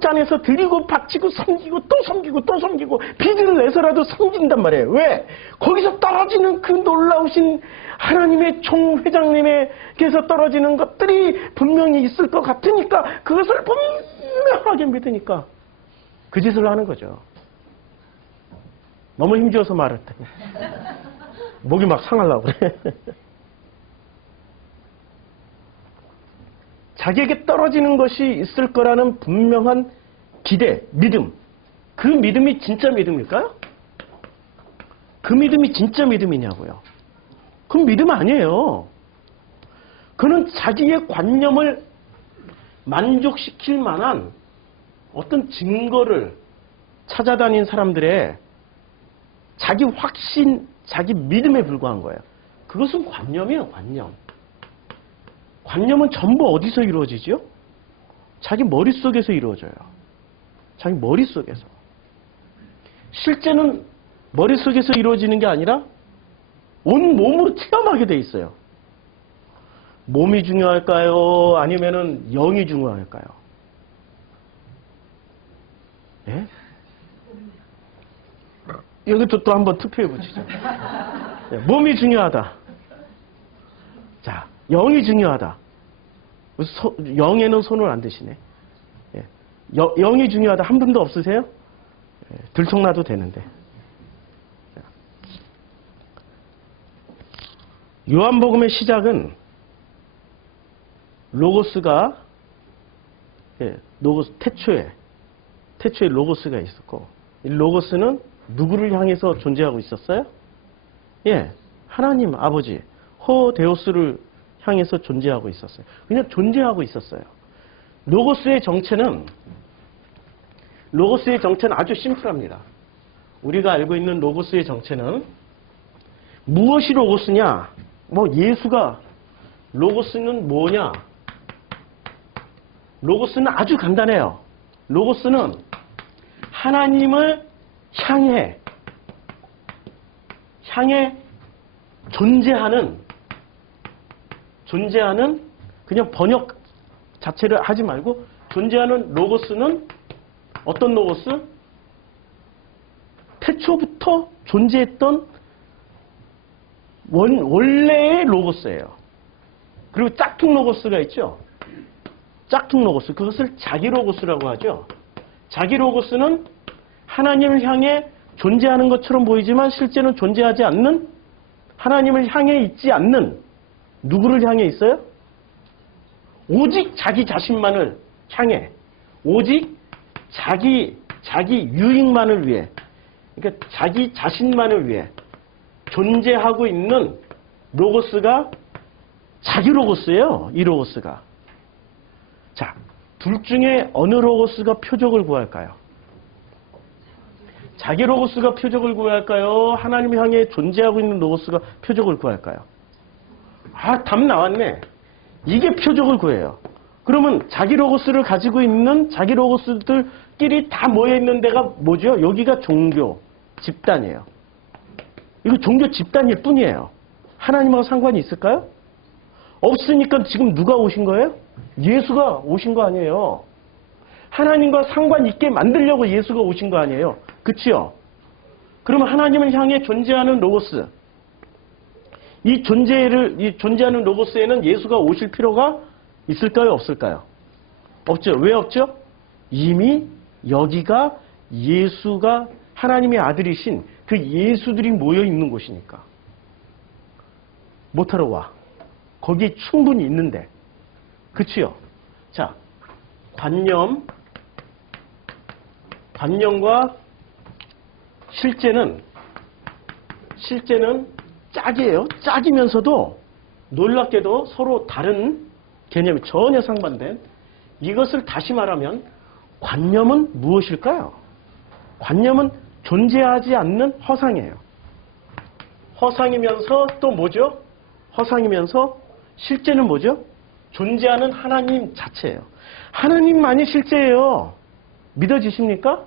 짜내서 드리고 박치고 섬기고 또 섬기고 또 섬기고 빚을 내서라도 섬긴단 말이에요. 왜? 거기서 떨어지는 그 놀라우신 하나님의 총회장님에게서 떨어지는 것들이 분명히 있을 것 같으니까 그것을 분명하게 믿으니까 그 짓을 하는 거죠. 너무 힘줘서 말했더니 목이 막 상하려고 그래. 자기에게 떨어지는 것이 있을 거라는 분명한 기대, 믿음. 그 믿음이 진짜 믿음일까요? 그 믿음이 진짜 믿음이냐고요. 그건 믿음 아니에요. 그는 자기의 관념을 만족시킬 만한 어떤 증거를 찾아다닌 사람들의 자기 확신, 자기 믿음에 불과한 거예요. 그것은 관념이에요, 관념. 관념은 전부 어디서 이루어지죠? 자기 머릿속에서 이루어져요. 자기 머릿속에서. 실제는 머릿속에서 이루어지는 게 아니라 온 몸으로 체험하게 돼 있어요. 몸이 중요할까요? 아니면은 영이 중요할까요? 예? 여기도 또 한번 투표해 보시죠. 예, 몸이 중요하다. 자, 영이 중요하다. 영에는 손을 안 드시네. 예, 영이 중요하다. 한 분도 없으세요? 예, 들통나도 되는데. 요한복음의 시작은 로고스가 로고스 태초에 로고스가 있었고, 이 로고스는 누구를 향해서 존재하고 있었어요? 예, 하나님 아버지 호데오스를 향해서 존재하고 있었어요. 그냥 존재하고 있었어요. 로고스의 정체는 아주 심플합니다. 우리가 알고 있는 로고스의 정체는 무엇이 로고스냐? 예수가 로고스는 뭐냐? 로고스는 아주 간단해요. 로고스는 하나님을 향해 존재하는 그냥 번역 자체를 하지 말고 존재하는 로고스는 어떤 로고스? 태초부터 존재했던 원래의 로고스예요. 그리고 짝퉁 로고스가 있죠. 짝퉁 로고스. 그것을 자기 로고스라고 하죠. 자기 로고스는 하나님을 향해 존재하는 것처럼 보이지만 실제는 존재하지 않는, 하나님을 향해 있지 않는, 누구를 향해 있어요? 오직 자기 자신만을 향해, 오직 자기 유익만을 위해, 그러니까 자기 자신만을 위해 존재하고 있는 로고스가 자기 로고스예요. 이 로고스가. 자, 둘 중에 어느 로고스가 표적을 구할까요? 자기 로고스가 표적을 구할까요? 하나님을 향해 존재하고 있는 로고스가 표적을 구할까요? 답 나왔네. 이게 표적을 구해요. 그러면 자기 로고스를 가지고 있는 자기 로고스들끼리 다 모여있는 데가 뭐죠? 여기가 종교 집단이에요. 이거 종교 집단일 뿐이에요. 하나님하고 상관이 있을까요? 없으니까 지금 누가 오신 거예요? 예수가 오신 거 아니에요. 하나님과 상관 있게 만들려고 예수가 오신 거 아니에요. 그치요? 그러면 하나님을 향해 존재하는 로고스, 이 존재하는 로고스에는 예수가 오실 필요가 있을까요? 없을까요? 없죠. 왜 없죠? 이미 여기가 예수가 하나님의 아들이신 그 예수들이 모여 있는 곳이니까. 못하러 와. 거기에 충분히 있는데. 그치요? 자, 관념과 실제는 짝이에요. 짝이면서도 놀랍게도 서로 다른 개념이 전혀 상반된, 이것을 다시 말하면 관념은 무엇일까요? 관념은 존재하지 않는 허상이에요. 허상이면서 또 뭐죠? 허상이면서 실제는 뭐죠? 존재하는 하나님 자체예요. 하나님만이 실제예요. 믿어지십니까?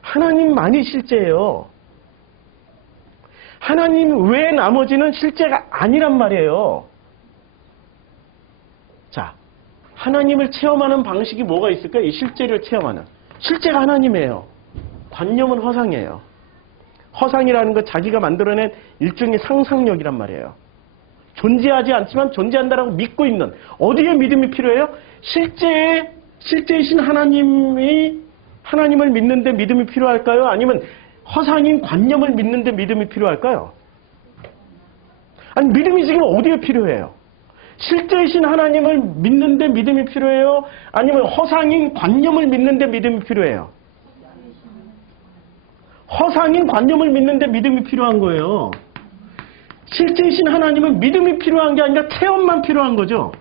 하나님만이 실제예요. 하나님 외에 나머지는 실제가 아니란 말이에요. 자, 하나님을 체험하는 방식이 뭐가 있을까요? 이 실제를 체험하는. 실제가 하나님이에요. 관념은 허상이에요. 허상이라는 건 자기가 만들어낸 일종의 상상력이란 말이에요. 존재하지 않지만 존재한다라고 믿고 있는, 어디에 믿음이 필요해요? 실제이신 하나님을 믿는데 믿음이 필요할까요? 아니면 허상인 관념을 믿는데 믿음이 필요할까요? 아니, 믿음이 지금 어디에 필요해요? 실제이신 하나님을 믿는데 믿음이 필요해요? 아니면 허상인 관념을 믿는데 믿음이 필요해요? 허상인 관념을 믿는데 믿음이 필요한 거예요. 실제이신 하나님은 믿음이 필요한 게 아니라 체험만 필요한 거죠.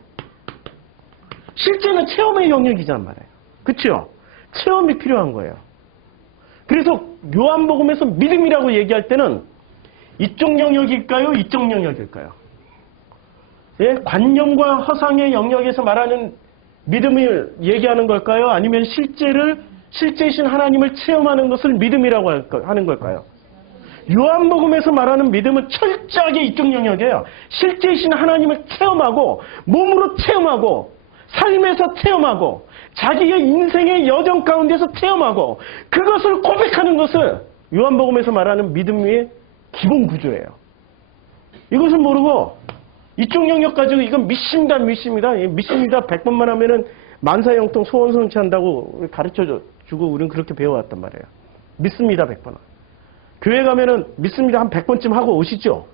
실제는 체험의 영역이란 말이에요. 그렇죠? 체험이 필요한 거예요. 그래서 요한복음에서 믿음이라고 얘기할 때는 이쪽 영역일까요? 이쪽 영역일까요? 예? 관념과 허상의 영역에서 말하는 믿음을 얘기하는 걸까요? 아니면 실제이신 하나님을 체험하는 것을 믿음이라고 하는 걸까요? 요한복음에서 말하는 믿음은 철저하게 이쪽 영역이에요. 실제이신 하나님을 체험하고 몸으로 체험하고 삶에서 체험하고 자기의 인생의 여정 가운데서 체험하고 그것을 고백하는 것을 요한복음에서 말하는 믿음의 기본 구조예요. 이것을 모르고 이쪽 영역 가지고 이건 믿습니다. 믿습니다 100번만 하면은 만사형통 소원성취 한다고 가르쳐 주고 우리는 그렇게 배워왔단 말이에요. 믿습니다 100번. 교회 가면은 믿습니다 한 100번쯤 하고 오시죠.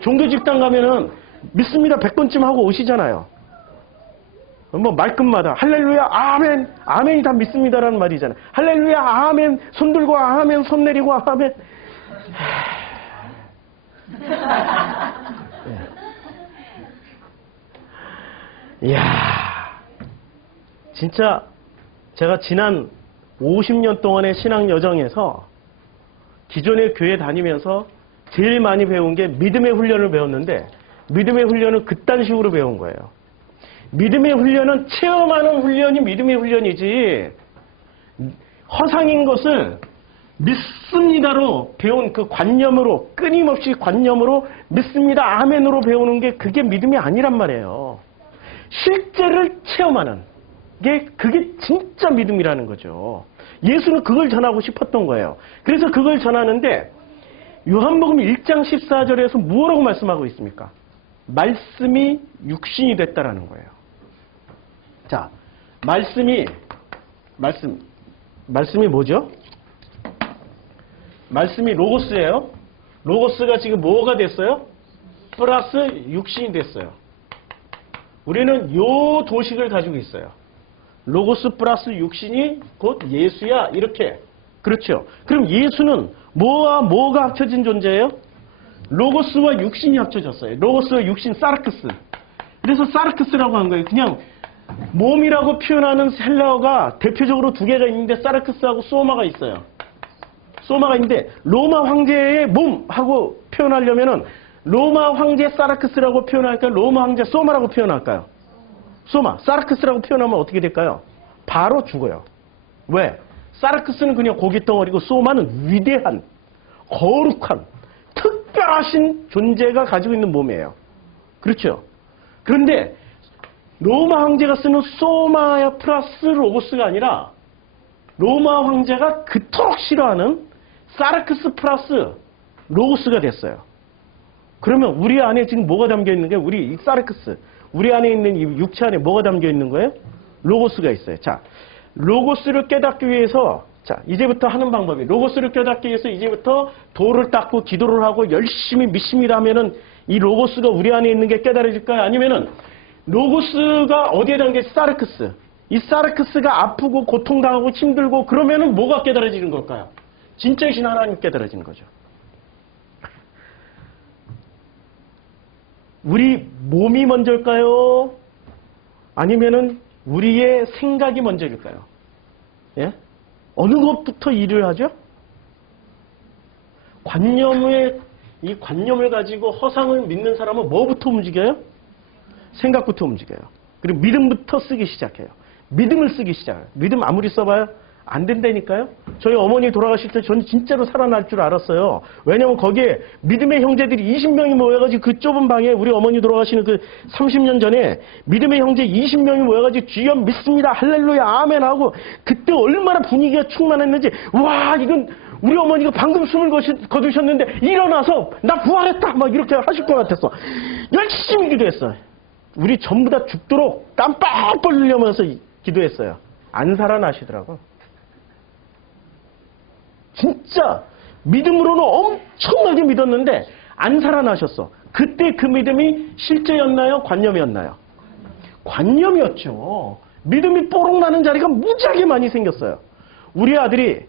종교직당 가면은 믿습니다 100번쯤 하고 오시잖아요. 뭐 말끝마다 할렐루야 아멘 아멘이 다 믿습니다라는 말이잖아요. 할렐루야 아멘 손 들고 아멘 손 내리고 아멘. 이야 진짜 제가 지난 50년 동안의 신앙 여정에서 기존의 교회 다니면서 제일 많이 배운 게 믿음의 훈련을 배웠는데 믿음의 훈련은 그딴 식으로 배운 거예요. 믿음의 훈련은 체험하는 훈련이 믿음의 훈련이지 허상인 것을 믿습니다로 배운 그 관념으로 끊임없이 관념으로 믿습니다 아멘으로 배우는 게 그게 믿음이 아니란 말이에요. 실제를 체험하는 게 그게 진짜 믿음이라는 거죠. 예수는 그걸 전하고 싶었던 거예요. 그래서 그걸 전하는데 요한복음 1장 14절에서 뭐라고 말씀하고 있습니까? 말씀이 육신이 됐다라는 거예요. 자, 말씀이 뭐죠? 말씀이 로고스예요. 로고스가 지금 뭐가 됐어요? 플러스 육신이 됐어요. 우리는 요 도식을 가지고 있어요. 로고스 플러스 육신이 곧 예수야. 이렇게. 그렇죠. 그럼 예수는 뭐와 뭐가 합쳐진 존재예요? 로고스와 육신이 합쳐졌어요. 로고스와 육신 사르크스. 그래서 사르크스라고 한 거예요. 그냥 몸이라고 표현하는 헬라어가 대표적으로 두 개가 있는데 사르크스하고 소마가 있어요. 소마가 있는데 로마 황제의 몸하고 표현하려면은 로마 황제 사르크스라고 표현할까요? 로마 황제 소마라고 표현할까요? 소마, 사르크스라고 표현하면 어떻게 될까요? 바로 죽어요. 왜? 사르크스는 그냥 고깃덩어리고 소마는 위대한, 거룩한, 특별하신 존재가 가지고 있는 몸이에요. 그렇죠? 그런데 로마 황제가 쓰는 소마야 플러스 로고스가 아니라 로마 황제가 그토록 싫어하는 사르크스 플러스 로고스가 됐어요. 그러면 우리 안에 지금 뭐가 담겨 있는 게 우리 이 사르크스, 우리 안에 있는 이 육체 안에 뭐가 담겨 있는 거예요? 로고스가 있어요. 자, 로고스를 깨닫기 위해서 자, 이제부터 하는 방법이 로고스를 깨닫기 위해서 이제부터 도를 닦고 기도를 하고 열심히 믿습니다 하면은 이 로고스가 우리 안에 있는 게 깨달아질까요? 아니면은 로고스가 어디에 담겨 있어요? 사르크스. 이 사르크스가 아프고 고통당하고 힘들고 그러면은 뭐가 깨달아지는 걸까요? 진짜이신 하나님 깨달아지는 거죠. 우리 몸이 먼저일까요? 아니면은 우리의 생각이 먼저일까요? 예? 어느 것부터 일을 하죠? 이 관념을 가지고 허상을 믿는 사람은 뭐부터 움직여요? 생각부터 움직여요. 그리고 믿음부터 쓰기 시작해요. 믿음을 쓰기 시작해요. 믿음 아무리 써봐요? 안 된다니까요? 저희 어머니 돌아가실 때 저는 진짜로 살아날 줄 알았어요. 왜냐면 거기에 믿음의 형제들이 20명이 모여가지고 그 좁은 방에 우리 어머니 돌아가시는 그 30년 전에 믿음의 형제 20명이 모여가지고 주여 믿습니다. 할렐루야 아멘 하고 그때 얼마나 분위기가 충만했는지 와 이건 우리 어머니가 방금 숨을 거두셨는데 일어나서 나 부활했다 막 이렇게 하실 것 같았어. 열심히 기도했어요. 우리 전부 다 죽도록 깜빡 벌리면서 기도했어요. 안 살아나시더라고. 진짜 믿음으로는 엄청나게 믿었는데 안 살아나셨어. 그때 그 믿음이 실제였나요? 관념이었나요? 관념이었죠. 믿음이 뽀록 나는 자리가 무지하게 많이 생겼어요. 우리 아들이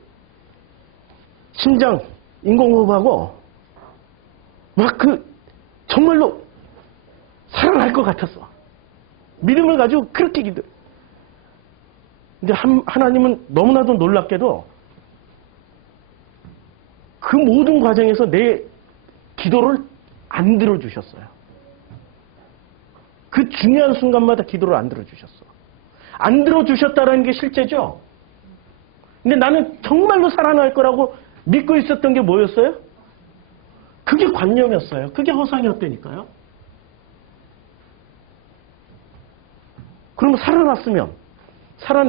심장 인공호흡하고 막 정말로 살아날 것 같았어. 믿음을 가지고 그렇게 기도. 근데 하나님은 너무나도 놀랍게도 그 모든 과정에서 내 기도를 안 들어주셨어요. 그 중요한 순간마다 기도를 안 들어주셨어. 안 들어주셨다는 게 실제죠. 근데 나는 정말로 살아날 거라고 믿고 있었던 게 뭐였어요? 그게 관념이었어요. 그게 허상이었다니까요. 그럼 살아났으면,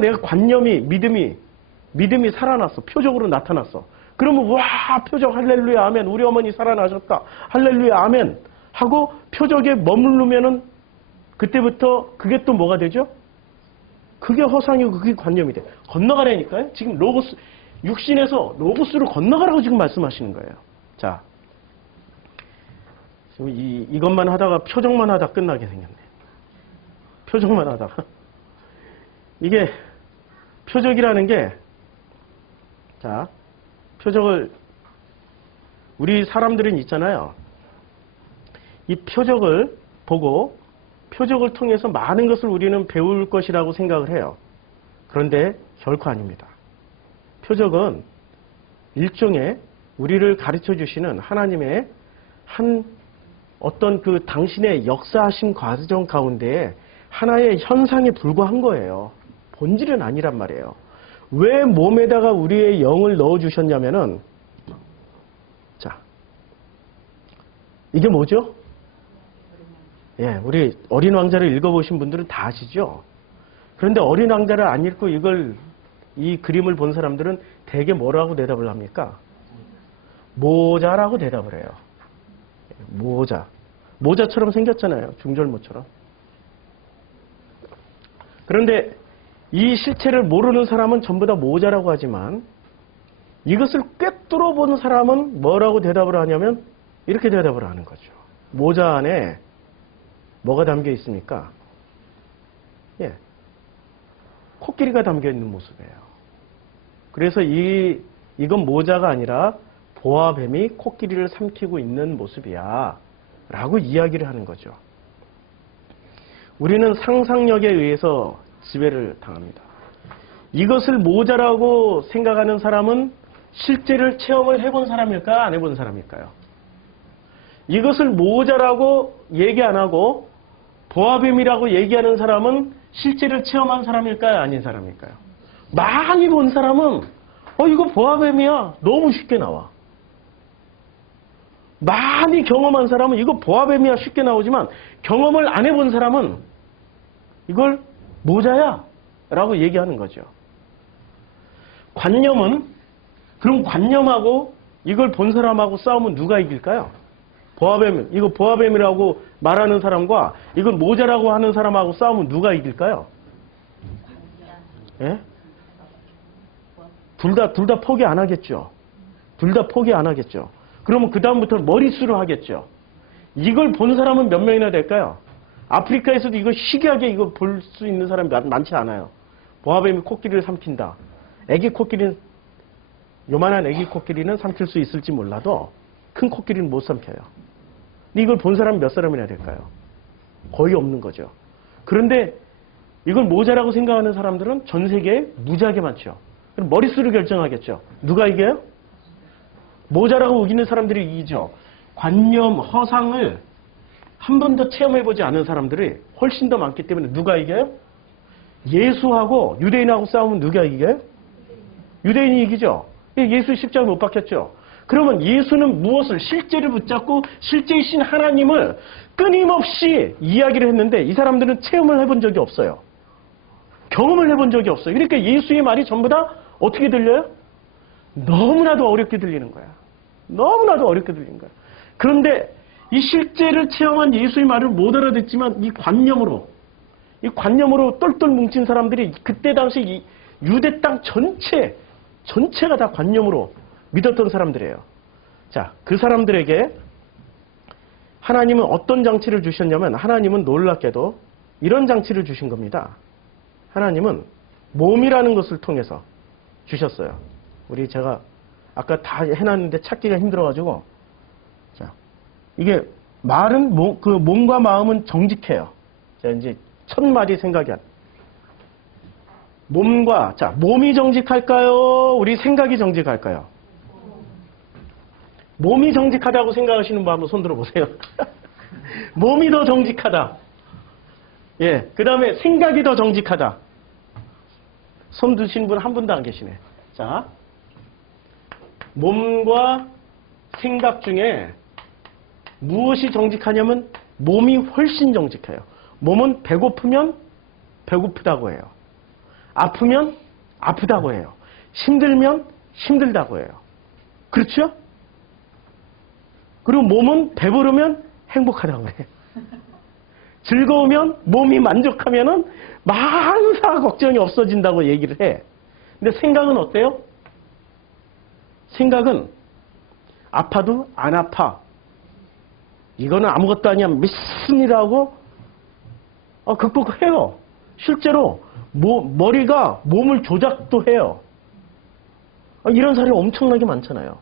내가 관념이, 믿음이 살아났어. 표적으로 나타났어. 그러면 와, 표적 할렐루야 아멘. 우리 어머니 살아나셨다. 할렐루야 아멘. 하고 표적에 머무르면은 그때부터 그게 또 뭐가 되죠? 그게 허상이고 그게 관념이 돼. 건너가라니까요. 지금 로고스, 육신에서 로고스로 건너가라고 지금 말씀하시는 거예요. 자, 지금 이것만 하다가 표적만 하다 끝나게 생겼네. 표적만 하다가. 이게 표적이라는 게, 자, 표적을 우리 사람들은 있잖아요. 이 표적을 보고 표적을 통해서 많은 것을 우리는 배울 것이라고 생각을 해요. 그런데 결코 아닙니다. 표적은 일종의 우리를 가르쳐 주시는 하나님의 한 어떤 그 당신의 역사하신 과정 가운데 하나의 현상에 불과한 거예요. 본질은 아니란 말이에요. 왜 몸에다가 우리의 영을 넣어주셨냐면은, 자, 이게 뭐죠? 예, 우리 어린 왕자를 읽어보신 분들은 다 아시죠? 그런데 어린 왕자를 안 읽고 이 그림을 본 사람들은 대개 뭐라고 대답을 합니까? 모자라고 대답을 해요. 모자. 모자처럼 생겼잖아요. 중절모처럼. 그런데 이 실체를 모르는 사람은 전부 다 모자라고 하지만 이것을 꿰뚫어 본 사람은 뭐라고 대답을 하냐면 이렇게 대답을 하는 거죠. 모자 안에 뭐가 담겨 있습니까? 예, 코끼리가 담겨 있는 모습이에요. 그래서 이건 모자가 아니라 보아뱀이 코끼리를 삼키고 있는 모습이야 라고 이야기를 하는 거죠. 우리는 상상력에 의해서 지배를 당합니다. 이것을 모자라고 생각하는 사람은 실제를 체험을 해본 사람일까요? 안 해본 사람일까요? 이것을 모자라고 얘기 안 하고 보아뱀이라고 얘기하는 사람은 실제를 체험한 사람일까요? 아닌 사람일까요? 많이 본 사람은 이거 보아뱀이야. 너무 쉽게 나와. 많이 경험한 사람은 이거 보아뱀이야 쉽게 나오지만 경험을 안 해본 사람은 이걸 모자야 라고 얘기하는 거죠. 그럼 관념하고 이걸 본 사람하고 싸우면 누가 이길까요? 이거 보아뱀이라고 말하는 사람과 이걸 모자라고 하는 사람하고 싸우면 누가 이길까요? 예? 둘 다 포기 안 하겠죠. 둘 다 포기 안 하겠죠. 그러면 그 다음부터는 머릿수로 하겠죠. 이걸 본 사람은 몇 명이나 될까요? 아프리카에서도 이거 희귀하게 이거 볼 수 있는 사람이 많지 않아요. 보아뱀이 코끼리를 삼킨다. 요만한 애기 코끼리는 삼킬 수 있을지 몰라도 큰 코끼리는 못 삼켜요. 근데 이걸 본 사람이 몇 사람이나 될까요? 거의 없는 거죠. 그런데 이걸 모자라고 생각하는 사람들은 전 세계에 무지하게 많죠. 그럼 머릿수로 결정하겠죠. 누가 이겨요? 모자라고 우기는 사람들이 이기죠. 관념, 허상을 한 번도 체험해보지 않은 사람들이 훨씬 더 많기 때문에 누가 이겨요? 예수하고 유대인하고 싸우면 누가 이겨요? 유대인이 이기죠. 예수 십자가 못 박혔죠. 그러면 예수는 무엇을 실제를 붙잡고 실제이신 하나님을 끊임없이 이야기를 했는데 이 사람들은 체험을 해본 적이 없어요. 경험을 해본 적이 없어요. 그러니까 예수의 말이 전부 다 어떻게 들려요? 너무나도 어렵게 들리는 거야. 너무나도 어렵게 들리는 거야. 그런데 이 실제를 체험한 예수의 말을 못 알아듣지만 이 관념으로 똘똘 뭉친 사람들이 그때 당시 이 유대 땅 전체가 다 관념으로 믿었던 사람들이에요. 자, 그 사람들에게 하나님은 어떤 장치를 주셨냐면 하나님은 놀랍게도 이런 장치를 주신 겁니다. 하나님은 몸이라는 것을 통해서 주셨어요. 제가 아까 다 해놨는데 찾기가 힘들어가지고 자, 이게 말은 그 몸과 마음은 정직해요. 자, 이제 첫 마디 생각이 안. 몸이 정직할까요? 우리 생각이 정직할까요? 몸이 정직하다고 생각하시는 분 한번 손 들어보세요. 몸이 더 정직하다. 예, 그 다음에 생각이 더 정직하다. 손 드신 분 한 분도 안 계시네. 자, 몸과 생각 중에 무엇이 정직하냐면 몸이 훨씬 정직해요. 몸은 배고프면 배고프다고 해요. 아프면 아프다고 해요. 힘들면 힘들다고 해요. 그렇죠? 그리고 몸은 배부르면 행복하다고 해요. 즐거우면 몸이 만족하면은 만사 걱정이 없어진다고 얘기를 해. 근데 생각은 어때요? 생각은 아파도 안 아파. 이거는 아무것도 아니야. 믿습니다고 극복해요. 실제로 머리가 몸을 조작도 해요. 이런 사람이 엄청나게 많잖아요.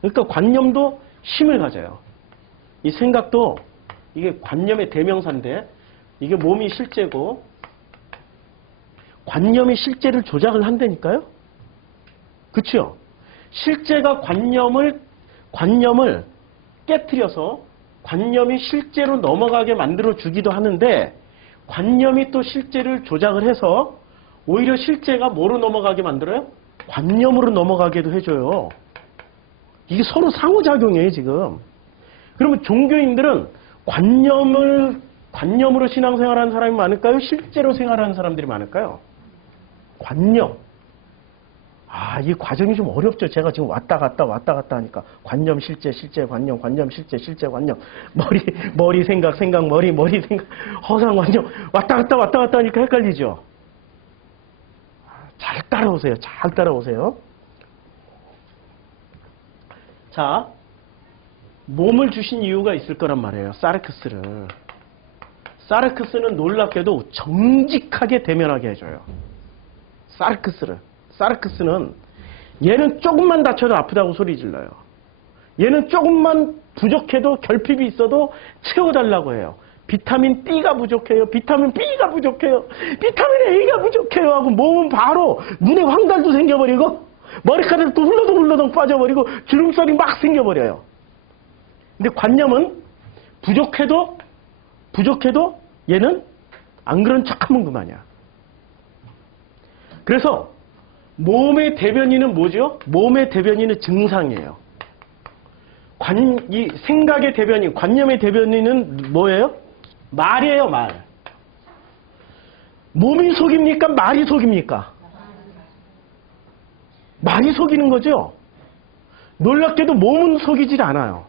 그러니까 관념도 힘을 가져요. 이 생각도 이게 관념의 대명사인데 이게 몸이 실제고 관념이 실제를 조작을 한다니까요. 그렇죠? 실제가 관념을 깨트려서 관념이 실제로 넘어가게 만들어 주기도 하는데 관념이 또 실제를 조작을 해서 오히려 실제가 뭐로 넘어가게 만들어요? 관념으로 넘어가게도 해줘요. 이게 서로 상호작용이에요, 지금. 그러면 종교인들은 관념으로 신앙생활하는 사람이 많을까요? 실제로 생활하는 사람들이 많을까요? 관념. 이 과정이 좀 어렵죠. 제가 지금 왔다 갔다 하니까. 관념, 실제, 관념, 관념, 실제, 관념. 머리, 생각, 머리, 생각, 허상, 관념. 왔다 갔다 하니까 헷갈리죠. 잘 따라오세요. 자, 몸을 주신 이유가 있을 거란 말이에요. 사르크스를. 사르크스는 놀랍게도 정직하게 대면하게 해줘요. 사르크스는 얘는 조금만 다쳐도 아프다고 소리 질러요. 얘는 조금만 부족해도 결핍이 있어도 채워달라고 해요. 비타민 D가 부족해요. 비타민 B가 부족해요. 비타민 A가 부족해요 하고 몸은 바로 눈에 황달도 생겨버리고 머리카락도 훌러덩 빠져버리고 주름살이 막 생겨버려요. 근데 관념은 부족해도 얘는 안 그런 척하면 그만이야. 그래서 몸의 대변인은 뭐죠? 몸의 대변인은 증상이에요. 이 생각의 대변인, 관념의 대변인은 뭐예요? 말이에요, 말. 몸이 속입니까? 말이 속입니까? 말이 속이는 거죠. 놀랍게도 몸은 속이질 않아요.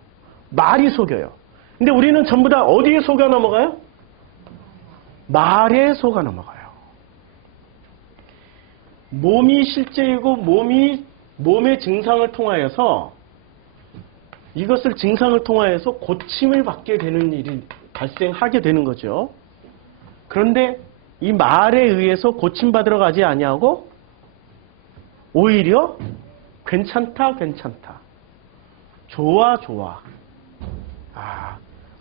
말이 속여요. 근데 우리는 전부 다 어디에 속아 넘어가요? 말에 속아 넘어가요. 몸이 실제이고 몸의 증상을 통하여서 이것을 증상을 통하여서 고침을 받게 되는 일이 발생하게 되는 거죠. 그런데 이 말에 의해서 고침받으러 가지 아니하고 오히려 괜찮다. 좋아.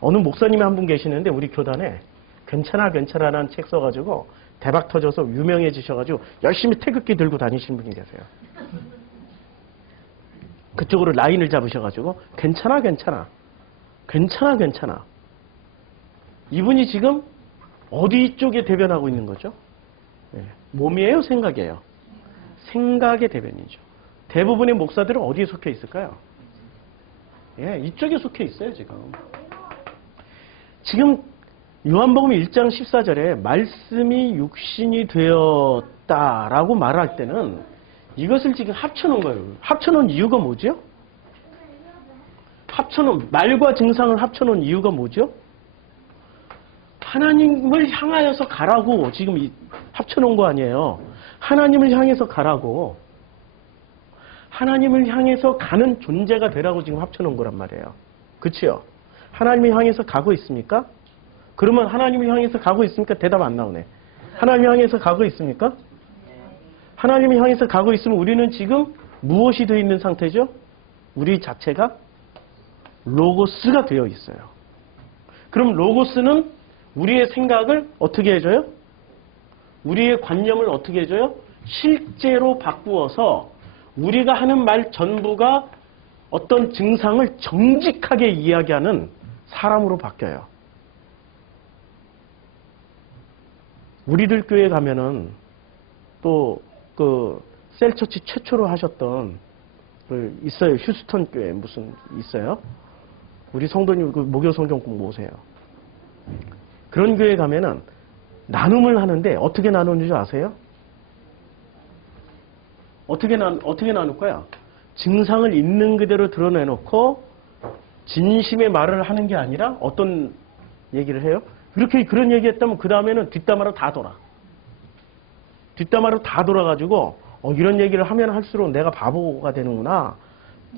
어느 목사님이 한 분 계시는데 우리 교단에 괜찮아라는 책 써가지고 대박 터져서 유명해지셔가지고 열심히 태극기 들고 다니시는 분이 계세요. 그쪽으로 라인을 잡으셔가지고 괜찮아. 이분이 지금 어디 쪽에 대변하고 있는 거죠? 몸이에요? 생각이에요? 생각의 대변이죠. 대부분의 목사들은 어디에 속해 있을까요? 이쪽에 속해 있어요, 지금 요한복음 1장 14절에 말씀이 육신이 되었다라고 말할 때는 이것을 지금 합쳐놓은 거예요. 합쳐놓은 이유가 뭐죠? 말과 증상을 합쳐놓은 이유가 뭐죠? 하나님을 향하여서 가라고 지금 합쳐놓은 거 아니에요. 하나님을 향해서 가라고. 하나님을 향해서 가는 존재가 되라고 지금 합쳐놓은 거란 말이에요. 그치요? 하나님을 향해서 가고 있습니까? 그러면 하나님을 향해서 가고 있습니까? 대답 안 나오네. 하나님을 향해서 가고 있습니까? 하나님을 향해서 가고 있으면 우리는 지금 무엇이 되어 있는 상태죠? 우리 자체가 로고스가 되어 있어요. 그럼 로고스는 우리의 생각을 어떻게 해줘요? 우리의 관념을 어떻게 해줘요? 실제로 바꾸어서 우리가 하는 말 전부가 어떤 증상을 정직하게 이야기하는 사람으로 바뀌어요. 우리들 교회 가면은 또 그 셀처치 최초로 하셨던 있어요. 휴스턴 교회 무슨 있어요? 우리 성도님 그 목요 성경 꼭 모으세요. 그런 교회 가면은 나눔을 하는데 어떻게 나누는 줄 아세요? 어떻게 나눌 거야? 증상을 있는 그대로 드러내놓고 진심의 말을 하는 게 아니라 어떤 얘기를 해요? 그런 얘기 했다면 그 다음에는 뒷담화로 다 돌아. 뒷담화로 다 돌아가지고 이런 얘기를 하면 할수록 내가 바보가 되는구나.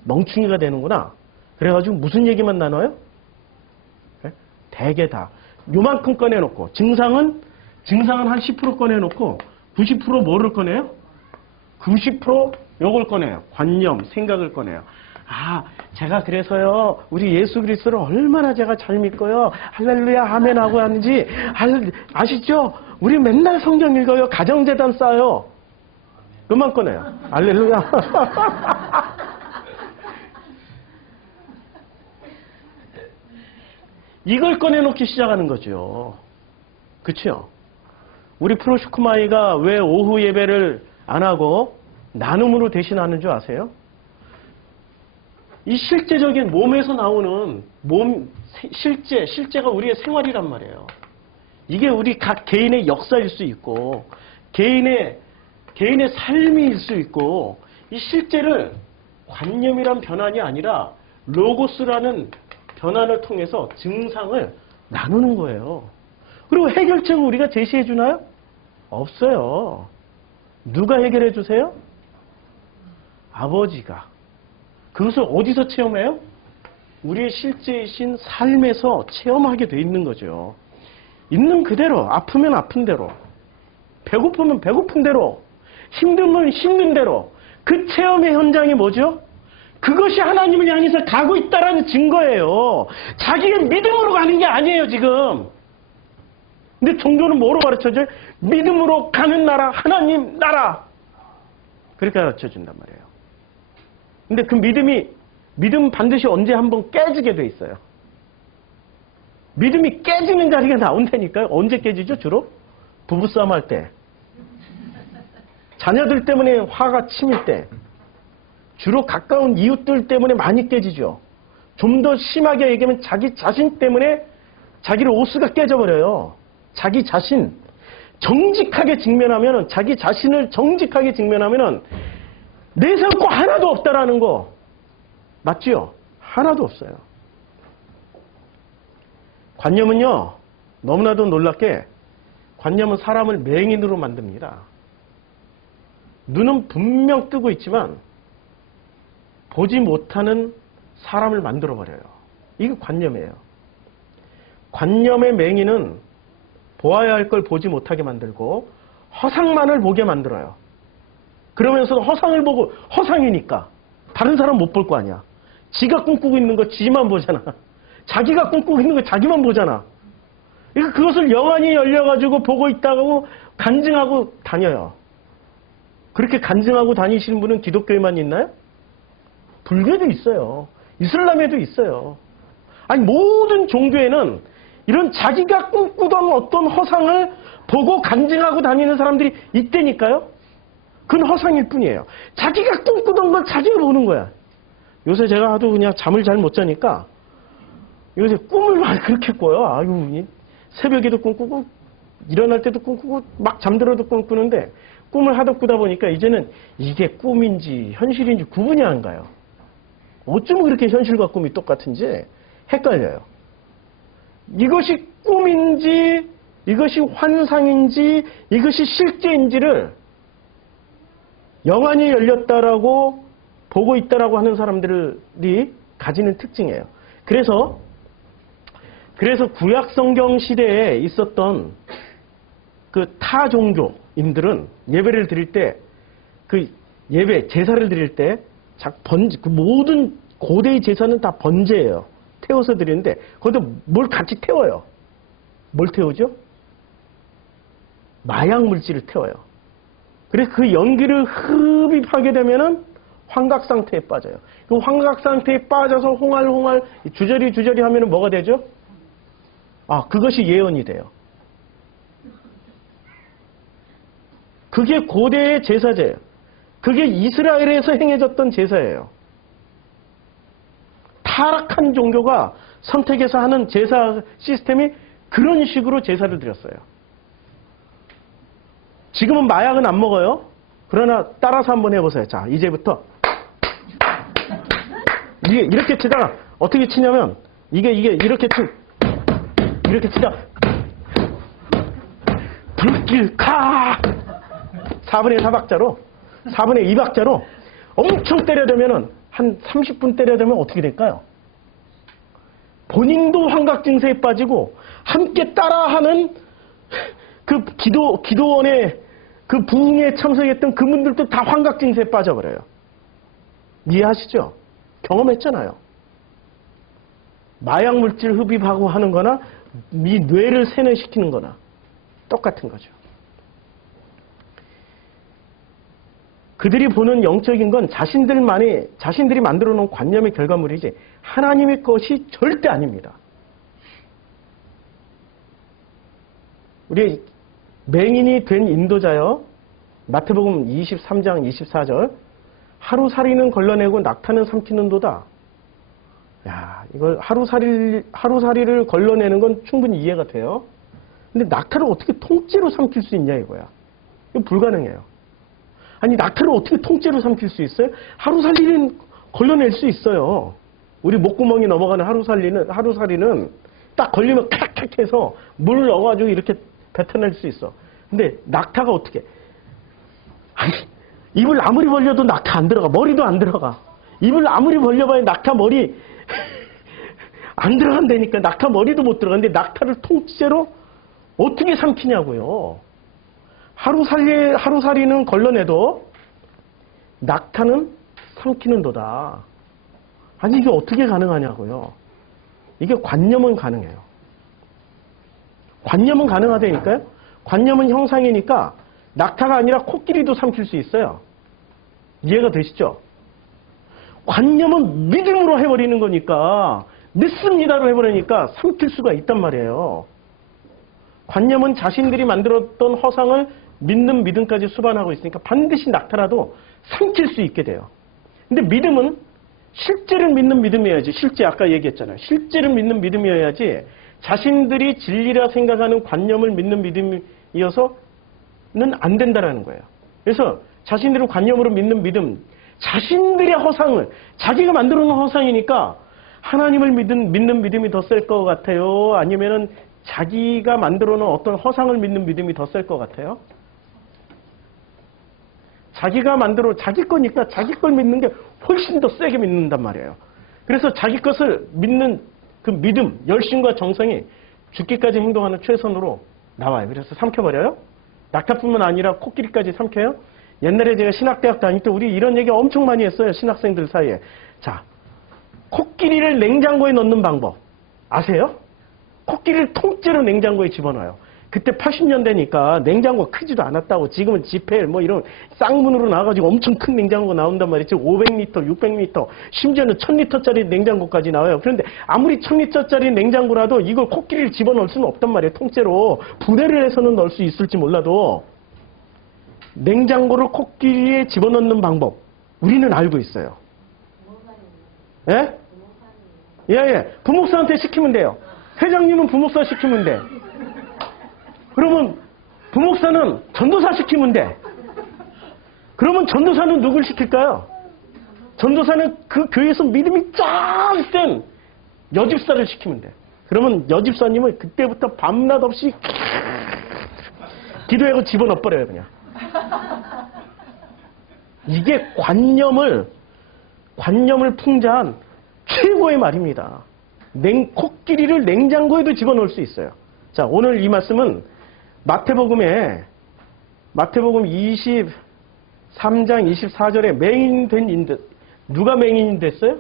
멍충이가 되는구나. 그래가지고 무슨 얘기만 나눠요? 대개 다. 요만큼 꺼내놓고 증상은 한 10% 꺼내놓고 90% 뭐를 꺼내요? 90% 요걸 꺼내요. 관념, 생각을 꺼내요. 아, 제가 그래서요, 우리 예수 그리스도를 얼마나 제가 잘 믿고요, 할렐루야, 아멘 하고 하는지, 아시죠? 우리 맨날 성경 읽어요, 가정재단 쌓아요. 그만 꺼내요. 할렐루야. 이걸 꺼내놓기 시작하는 거죠. 그쵸? 우리 프로슈크마이가 왜 오후 예배를 안 하고 나눔으로 대신하는 줄 아세요? 이 실제적인 몸에서 나오는 실제가 우리의 생활이란 말이에요. 이게 우리 각 개인의 역사일 수 있고, 개인의 삶일 수 있고, 이 실제를 관념이란 변환이 아니라 로고스라는 변환을 통해서 증상을 나누는 거예요. 그리고 해결책을 우리가 제시해 주나요? 없어요. 누가 해결해 주세요? 아버지가. 그것을 어디서 체험해요? 우리의 실제이신 삶에서 체험하게 돼 있는 거죠. 있는 그대로, 아프면 아픈 대로, 배고프면 배고픈 대로, 힘들면 힘든 대로. 그 체험의 현장이 뭐죠? 그것이 하나님을 향해서 가고 있다라는 증거예요. 자기의 믿음으로 가는 게 아니에요, 지금. 근데 종교는 뭐로 가르쳐줘요? 믿음으로 가는 나라, 하나님 나라. 그렇게 가르쳐준단 말이에요. 근데 그 믿음 반드시 언제 한번 깨지게 돼 있어요. 믿음이 깨지는 자리가 나온다니까요. 언제 깨지죠, 주로? 부부싸움 할 때. 자녀들 때문에 화가 치밀 때. 주로 가까운 이웃들 때문에 많이 깨지죠. 좀 더 심하게 얘기하면 자기 자신 때문에 자기를 오스가 깨져버려요. 자기 자신. 정직하게 직면하면은, 자기 자신을 정직하게 직면하면은, 내세울 거 하나도 없다라는 거. 맞지요? 하나도 없어요. 관념은요, 너무나도 놀랍게, 관념은 사람을 맹인으로 만듭니다. 눈은 분명 뜨고 있지만, 보지 못하는 사람을 만들어버려요. 이게 관념이에요. 관념의 맹인은 보아야 할 걸 보지 못하게 만들고 허상만을 보게 만들어요. 그러면서 허상을 보고 허상이니까 다른 사람 못 볼 거 아니야. 지가 꿈꾸고 있는 거 지만 보잖아. 자기가 꿈꾸고 있는 거 자기만 보잖아. 그러니까 그것을 영안이 열려가지고 보고 있다고 간증하고 다녀요. 그렇게 간증하고 다니시는 분은 기독교에만 있나요? 불교에도 있어요. 이슬람에도 있어요. 아니, 모든 종교에는 이런 자기가 꿈꾸던 어떤 허상을 보고 간증하고 다니는 사람들이 있다니까요. 그건 허상일 뿐이에요. 자기가 꿈꾸던 걸 자기가 보는 거야. 요새 제가 하도 그냥 잠을 잘 못 자니까 요새 꿈을 막 그렇게 꿔요. 아유, 새벽에도 꿈꾸고 일어날 때도 꿈꾸고 막 잠들어도 꿈꾸는데 꿈을 하도 꾸다 보니까 이제는 이게 꿈인지 현실인지 구분이 안 가요. 어쩜 그렇게 현실과 꿈이 똑같은지 헷갈려요. 이것이 꿈인지, 이것이 환상인지, 이것이 실제인지를 영안이 열렸다라고 보고 있다라고 하는 사람들이 가지는 특징이에요. 그래서 그래서 구약 성경 시대에 있었던 그 타 종교인들은 예배를 드릴 때 그 예배 제사를 드릴 때 그 모든 고대의 제사는 다 번제예요. 태워서 드리는데 거기다 뭘 같이 태워요. 뭘 태우죠? 마약 물질을 태워요. 그래서 그 연기를 흡입하게 되면은 환각 상태에 빠져요. 그 환각 상태에 빠져서 홍알홍알 주저리 하면은 뭐가 되죠? 아, 그것이 예언이 돼요. 그게 고대의 제사제예요. 그게 이스라엘에서 행해졌던 제사예요. 타락한 종교가 선택해서 하는 제사 시스템이 그런 식으로 제사를 드렸어요. 지금은 마약은 안 먹어요. 그러나 따라서 한번 해보세요. 자, 이제부터 이게 이렇게 치다가 어떻게 치냐면 이게 이렇게 치다 불길 카 4분의 4박자로 4분의 2박자로 엄청 때려대면은 한 30분 때려대면 어떻게 될까요? 본인도 환각 증세에 빠지고 함께 따라하는 그 기도원의 그 부흥에 참석했던 그분들도 다 환각 증세에 빠져버려요. 이해하시죠? 경험했잖아요. 마약 물질 흡입하고 하는 거나 이 뇌를 세뇌시키는 거나 똑같은 거죠. 그들이 보는 영적인 건 자신들이 만들어 놓은 관념의 결과물이지 하나님의 것이 절대 아닙니다. 우리 맹인이 된 인도자요. 마태복음 23장 24절 하루살이는 걸러내고 낙타는 삼키는도다. 야, 이걸 하루살이를 걸러내는 건 충분히 이해가 돼요. 근데 낙타를 어떻게 통째로 삼킬 수 있냐 이거야. 이거 불가능해요. 아니 낙타를 어떻게 통째로 삼킬 수 있어요? 하루살이는 걸러낼 수 있어요. 우리 목구멍이 넘어가는 하루살이는 딱 걸리면 칵칵 해서 물 넣어가지고 이렇게 뱉어낼 수 있어. 근데 낙타가 어떻게? 아니 입을 아무리 벌려도 낙타 안 들어가. 머리도 안 들어가. 입을 아무리 벌려봐야 낙타 머리 안 들어간다니까. 낙타 머리도 못 들어가는데 낙타를 통째로 어떻게 삼키냐고요. 하루살이는 걸러내도 낙타는 삼키는도다. 아니 이게 어떻게 가능하냐고요. 이게 관념은 가능해요. 관념은 가능하다니까요. 관념은 형상이니까 낙타가 아니라 코끼리도 삼킬 수 있어요. 이해가 되시죠? 관념은 믿음으로 해버리는 거니까 믿습니다로 해버리니까 삼킬 수가 있단 말이에요. 관념은 자신들이 만들었던 허상을 믿는 믿음까지 수반하고 있으니까 반드시 낙타라도 삼킬 수 있게 돼요. 근데 믿음은 실제를 믿는 믿음이어야지. 실제 아까 얘기했잖아요. 실제를 믿는 믿음이어야지 자신들이 진리라 생각하는 관념을 믿는 믿음이어서는 안 된다라는 거예요. 그래서 자신들을 관념으로 믿는 믿음, 자신들의 허상을 자기가 만들어 놓은 허상이니까 하나님을 믿는 믿음이 더 셀 것 같아요? 아니면은 자기가 만들어 놓은 어떤 허상을 믿는 믿음이 더 셀 것 같아요? 자기가 자기 거니까 자기 걸 믿는 게 훨씬 더 세게 믿는단 말이에요. 그래서 자기 것을 믿는 그 믿음, 열심과 정성이 죽기까지 행동하는 최선으로 나와요. 그래서 삼켜버려요. 낙타뿐만 아니라 코끼리까지 삼켜요. 옛날에 제가 신학대학 다닐 때 우리 이런 얘기 엄청 많이 했어요. 신학생들 사이에. 자, 코끼리를 냉장고에 넣는 방법 아세요? 코끼리를 통째로 냉장고에 집어넣어요. 그때 80년대니까 냉장고가 크지도 않았다고. 지금은 지펠 뭐 이런 쌍문으로 나와가지고 엄청 큰 냉장고가 나온단 말이죠. 500리터, 600리터, 심지어는 1000리터짜리 냉장고까지 나와요. 그런데 아무리 1000리터짜리 냉장고라도 이걸 코끼리를 집어넣을 수는 없단 말이에요. 통째로. 분해를 해서는 넣을 수 있을지 몰라도 냉장고를 코끼리에 집어넣는 방법 우리는 알고 있어요. 예? 예. 부목사한테 시키면 돼요. 회장님은 부목사 시키면 돼. 그러면 부목사는 전도사 시키면 돼. 그러면 전도사는 누굴 시킬까요? 전도사는 그 교회에서 믿음이 쫙 센 여집사를 시키면 돼. 그러면 여집사님은 그때부터 밤낮 없이 기도하고 집어넣어버려요 그냥. 이게 관념을 풍자한 최고의 말입니다. 코끼리를 냉장고에도 집어넣을 수 있어요. 자, 오늘 이 말씀은 마태복음 23장 24절에 맹인된 인도, 누가 맹인이 됐어요?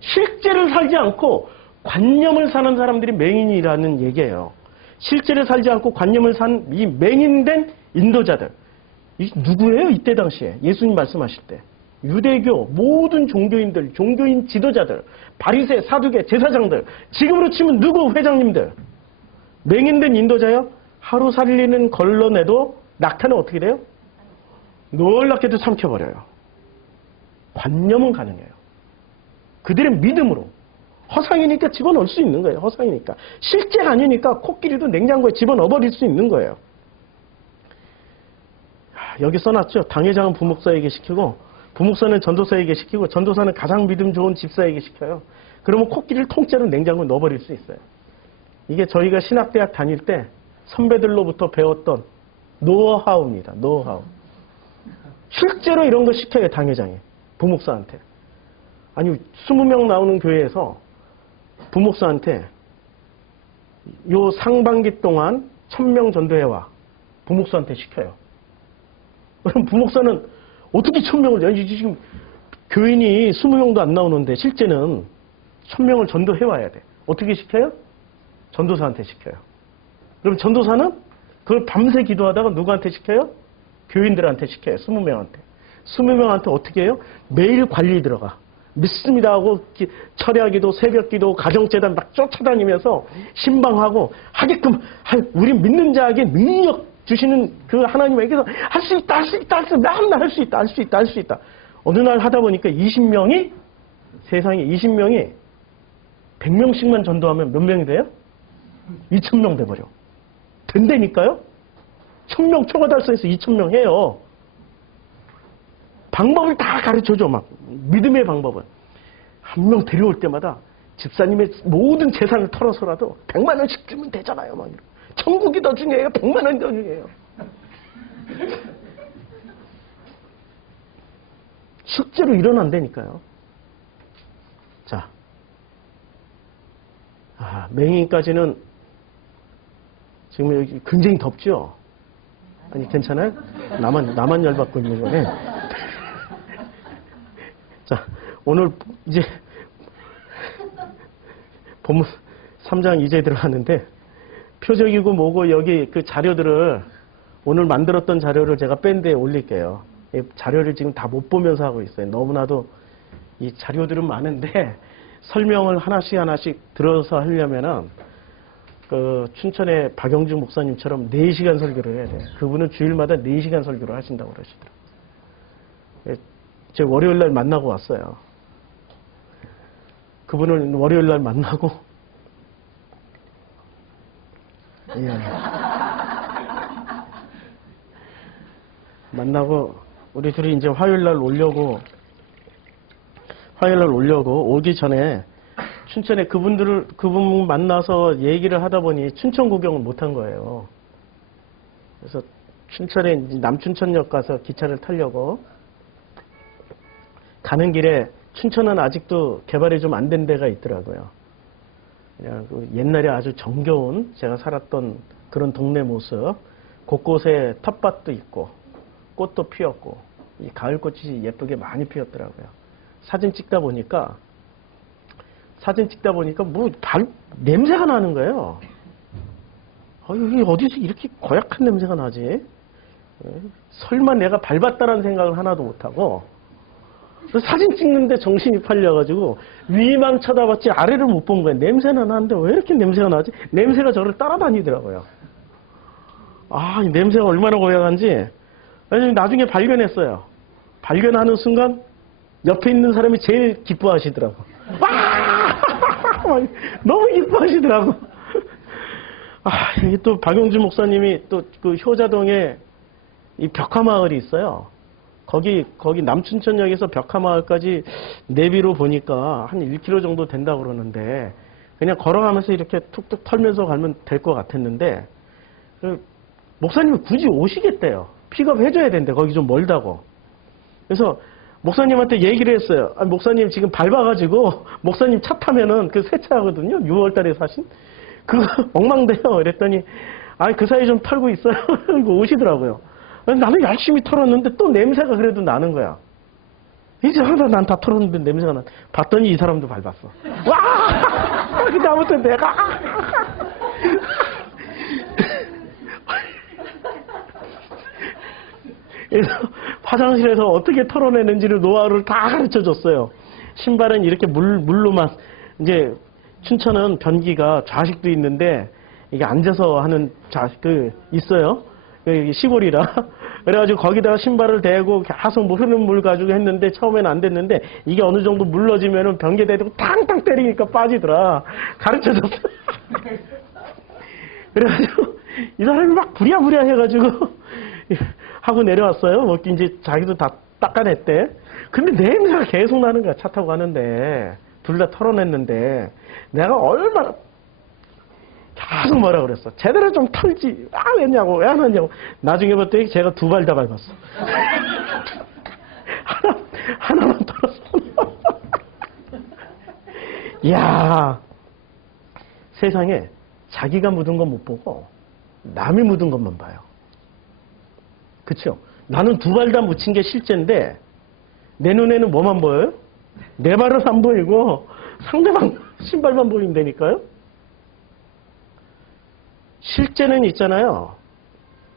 실제를 살지 않고 관념을 사는 사람들이 맹인이라는 얘기예요. 실제를 살지 않고 관념을 산 이 맹인된 인도자들. 이 누구예요? 이때 당시에 예수님 말씀하실 때. 유대교 모든 종교인들, 종교인 지도자들, 바리새, 사두개, 제사장들, 지금으로 치면 누구? 회장님들. 맹인된 인도자요? 하루 살리는 걸러내도 낙타는 어떻게 돼요? 놀랍게도 삼켜버려요. 관념은 가능해요. 그들의 믿음으로. 허상이니까 집어넣을 수 있는 거예요. 허상이니까. 실제가 아니니까 코끼리도 냉장고에 집어넣어버릴 수 있는 거예요. 여기 써놨죠. 당회장은 부목사에게 시키고 부목사는 전도사에게 시키고 전도사는 가장 믿음 좋은 집사에게 시켜요. 그러면 코끼리를 통째로 냉장고에 넣어버릴 수 있어요. 이게 저희가 신학대학 다닐 때 선배들로부터 배웠던 노하우입니다. 노하우. 실제로 이런 거 시켜요. 당회장이. 부목사한테. 아니 20명 나오는 교회에서 부목사한테 요 상반기 동안 1000명 전도해와. 부목사한테 시켜요. 그럼 부목사는 어떻게 1000명을, 지금 교인이 20명도 안 나오는데 실제는 1000명을 전도해와야 돼. 어떻게 시켜요? 전도사한테 시켜요. 그럼 전도사는 그걸 밤새 기도하다가 누구한테 시켜요? 교인들한테 시켜요. 20명한테. 20명한테 어떻게 해요? 매일 관리 들어가. 믿습니다 하고 철야기도, 새벽기도, 가정재단 막 쫓아다니면서 신방하고 하게끔 우리 믿는 자에게 능력 주시는 그 하나님에게서 할 수 있다, 할 수 있다, 할 수 있다, 맨날 할 수 있다, 할 수 있다, 할 수 있다. 어느 날 하다 보니까 20명이 세상에 20명이 100명씩만 전도하면 몇 명이 돼요? 2000명 돼버려. 된다니까요? 1000명 초과 달성해서 2000명 해요. 방법을 다 가르쳐줘, 막. 믿음의 방법은. 한 명 데려올 때마다 집사님의 모든 재산을 털어서라도 100만 원씩 주면 되잖아요, 막. 천국이 더 중요해요? 100만 원이 더 중요해요? 실제로 일어난다니까요. 자. 맹인까지는 지금 여기 굉장히 덥죠? 아니, 괜찮아요? 나만 열받고 있는 거네. 자, 오늘 이제 본문 3장 이제 들어갔는데 표적이고 뭐고 여기 그 자료들을 오늘 만들었던 자료를 제가 밴드에 올릴게요. 이 자료를 지금 다 못 보면서 하고 있어요. 너무나도 이 자료들은 많은데 설명을 하나씩 들어서 하려면은 그 춘천의 박영주 목사님처럼 4시간 설교를 해야 돼요. 그분은 주일마다 4시간 설교를 하신다고 그러시더라고요. 제가 월요일 날 만나고 왔어요. 그분을 월요일 날 만나고 만나고 우리 둘이 이제 화요일 날 오려고 오기 전에 춘천에 그분 만나서 얘기를 하다 보니 춘천 구경을 못한 거예요. 그래서 춘천에 남춘천역 가서 기차를 타려고 가는 길에 춘천은 아직도 개발이 좀 안 된 데가 있더라고요. 그냥 옛날에 아주 정겨운 제가 살았던 그런 동네 모습, 곳곳에 텃밭도 있고 꽃도 피었고 이 가을꽃이 예쁘게 많이 피었더라고요. 사진 찍다 보니까 뭐 냄새가 나는 거예요. 이게 어디서 이렇게 고약한 냄새가 나지? 설마 내가 밟았다라는 생각을 하나도 못하고 사진 찍는데 정신이 팔려가지고 위만 쳐다봤지 아래를 못 본 거예요. 냄새는 나는데 왜 이렇게 냄새가 나지? 냄새가 저를 따라다니더라고요. 이 냄새가 얼마나 고약한지 나중에 발견했어요. 발견하는 순간 옆에 있는 사람이 제일 기뻐하시더라고. 너무 기뻐하시더라고. 여기 또 박용주 목사님이 또 그 효자동에 이 벽화마을이 있어요. 거기 남춘천역에서 벽화마을까지 내비로 보니까 한 1km 정도 된다고 그러는데 그냥 걸어가면서 이렇게 툭툭 털면서 가면 될 것 같았는데 목사님이 굳이 오시겠대요. 픽업해줘야 된대. 거기 좀 멀다고. 그래서 목사님한테 얘기를 했어요. 아, 목사님 지금 밟아가지고 목사님 차 타면은 그 새 차거든요. 6월달에 사신 그거 엉망돼요. 그랬더니 그 사이 좀 털고 있어요. 이거 오시더라고요. 나는 열심히 털었는데 또 냄새가 그래도 나는 거야. 이제 난 다 털었는데 냄새가 나. 봤더니 이 사람도 밟았어. 와! 그 다음부터 내가 그래서 화장실에서 어떻게 털어내는지를 노하우를 다 가르쳐 줬어요. 신발은 이렇게 물로만, 이제 춘천은 변기가 좌식도 있는데 이게 앉아서 하는 좌식 있어요. 시골이라. 그래가지고 거기다가 신발을 대고 계속 흐르는 물 가지고 했는데 처음에는 안 됐는데 이게 어느 정도 물러지면은 변기에 대고 탕탕 때리니까 빠지더라. 가르쳐 줬어. 그래가지고 이 사람이 막 부랴부랴 해가지고 하고 내려왔어요. 뭐 이제 자기도 다 닦아냈대. 근데 냄새가 계속 나는 거야. 차 타고 가는데 둘 다 털어냈는데 내가 얼마나 계속 뭐라 그랬어. 제대로 좀 털지. 왜냐고 왜 안 하냐고. 나중에 봤더니 제가 두 발 다 밟았어. 하나만 털었어. 이야, 세상에 자기가 묻은 건 못 보고 남이 묻은 것만 봐요. 그쵸? 나는 두 발 다 묻힌 게 실제인데 내 눈에는 뭐만 보여요? 내 발은 안 보이고 상대방 신발만 보인다니까요? 실제는 있잖아요.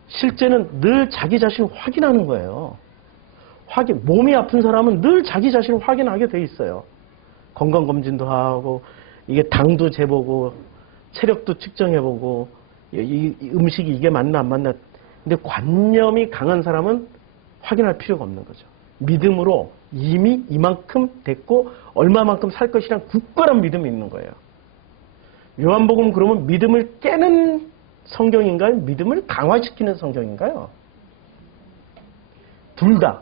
실제는 늘 자기 자신을 확인하는 거예요. 몸이 아픈 사람은 늘 자기 자신을 확인하게 돼 있어요. 건강검진도 하고, 이게 당도 재보고, 체력도 측정해보고, 이 음식이 이게 맞나 안 맞나. 근데 관념이 강한 사람은 확인할 필요가 없는 거죠. 믿음으로 이미 이만큼 됐고, 얼마만큼 살 것이란 굳건한 믿음이 있는 거예요. 요한복음 그러면 믿음을 깨는 성경인가요? 믿음을 강화시키는 성경인가요? 둘 다.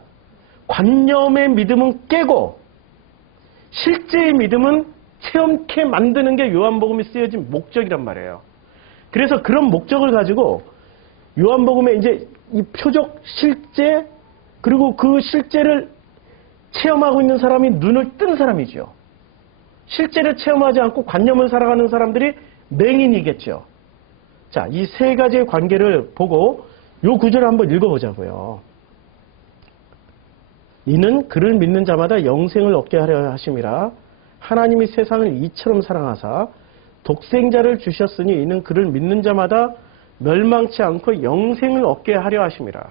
관념의 믿음은 깨고 실제의 믿음은 체험케 만드는 게 요한복음이 쓰여진 목적이란 말이에요. 그래서 그런 목적을 가지고 요한복음에 이제 이 표적 실제 그리고 그 실제를 체험하고 있는 사람이 눈을 뜬 사람이죠. 실제를 체험하지 않고 관념을 살아가는 사람들이 맹인이겠죠. 자, 이 세 가지의 관계를 보고 요 구절을 한번 읽어보자고요. 이는 그를 믿는 자마다 영생을 얻게 하려 하심이라. 하나님이 세상을 이처럼 사랑하사 독생자를 주셨으니 이는 그를 믿는 자마다 멸망치 않고 영생을 얻게 하려 하심이라.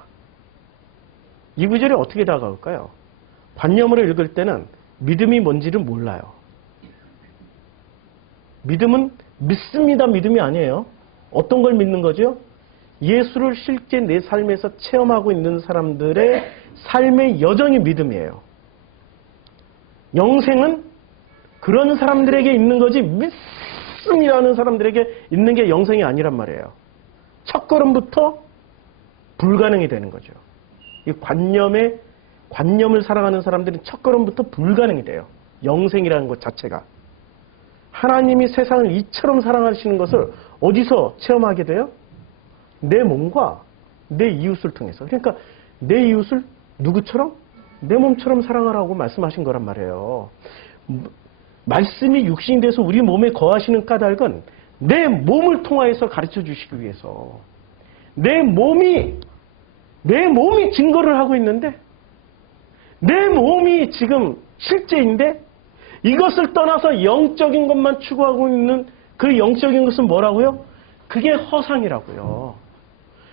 이 구절이 어떻게 다가올까요? 관념으로 읽을 때는 믿음이 뭔지를 몰라요. 믿음은 믿습니다 믿음이 아니에요. 어떤 걸 믿는 거죠? 예수를 실제 내 삶에서 체험하고 있는 사람들의 삶의 여정이 믿음이에요. 영생은 그런 사람들에게 있는 거지 믿습니다는 사람들에게 있는 게 영생이 아니란 말이에요. 첫걸음부터 불가능이 되는 거죠. 이 관념을 살아가는 사람들은 첫걸음부터 불가능이 돼요. 영생이라는 것 자체가. 하나님이 세상을 이처럼 사랑하시는 것을 어디서 체험하게 돼요? 내 몸과 내 이웃을 통해서. 그러니까 내 이웃을 누구처럼? 내 몸처럼 사랑하라고 말씀하신 거란 말이에요. 말씀이 육신이 돼서 우리 몸에 거하시는 까닭은 내 몸을 통하여서 가르쳐 주시기 위해서. 내 몸이 증거를 하고 있는데 내 몸이 지금 실제인데 이것을 떠나서 영적인 것만 추구하고 있는 그 영적인 것은 뭐라고요? 그게 허상이라고요.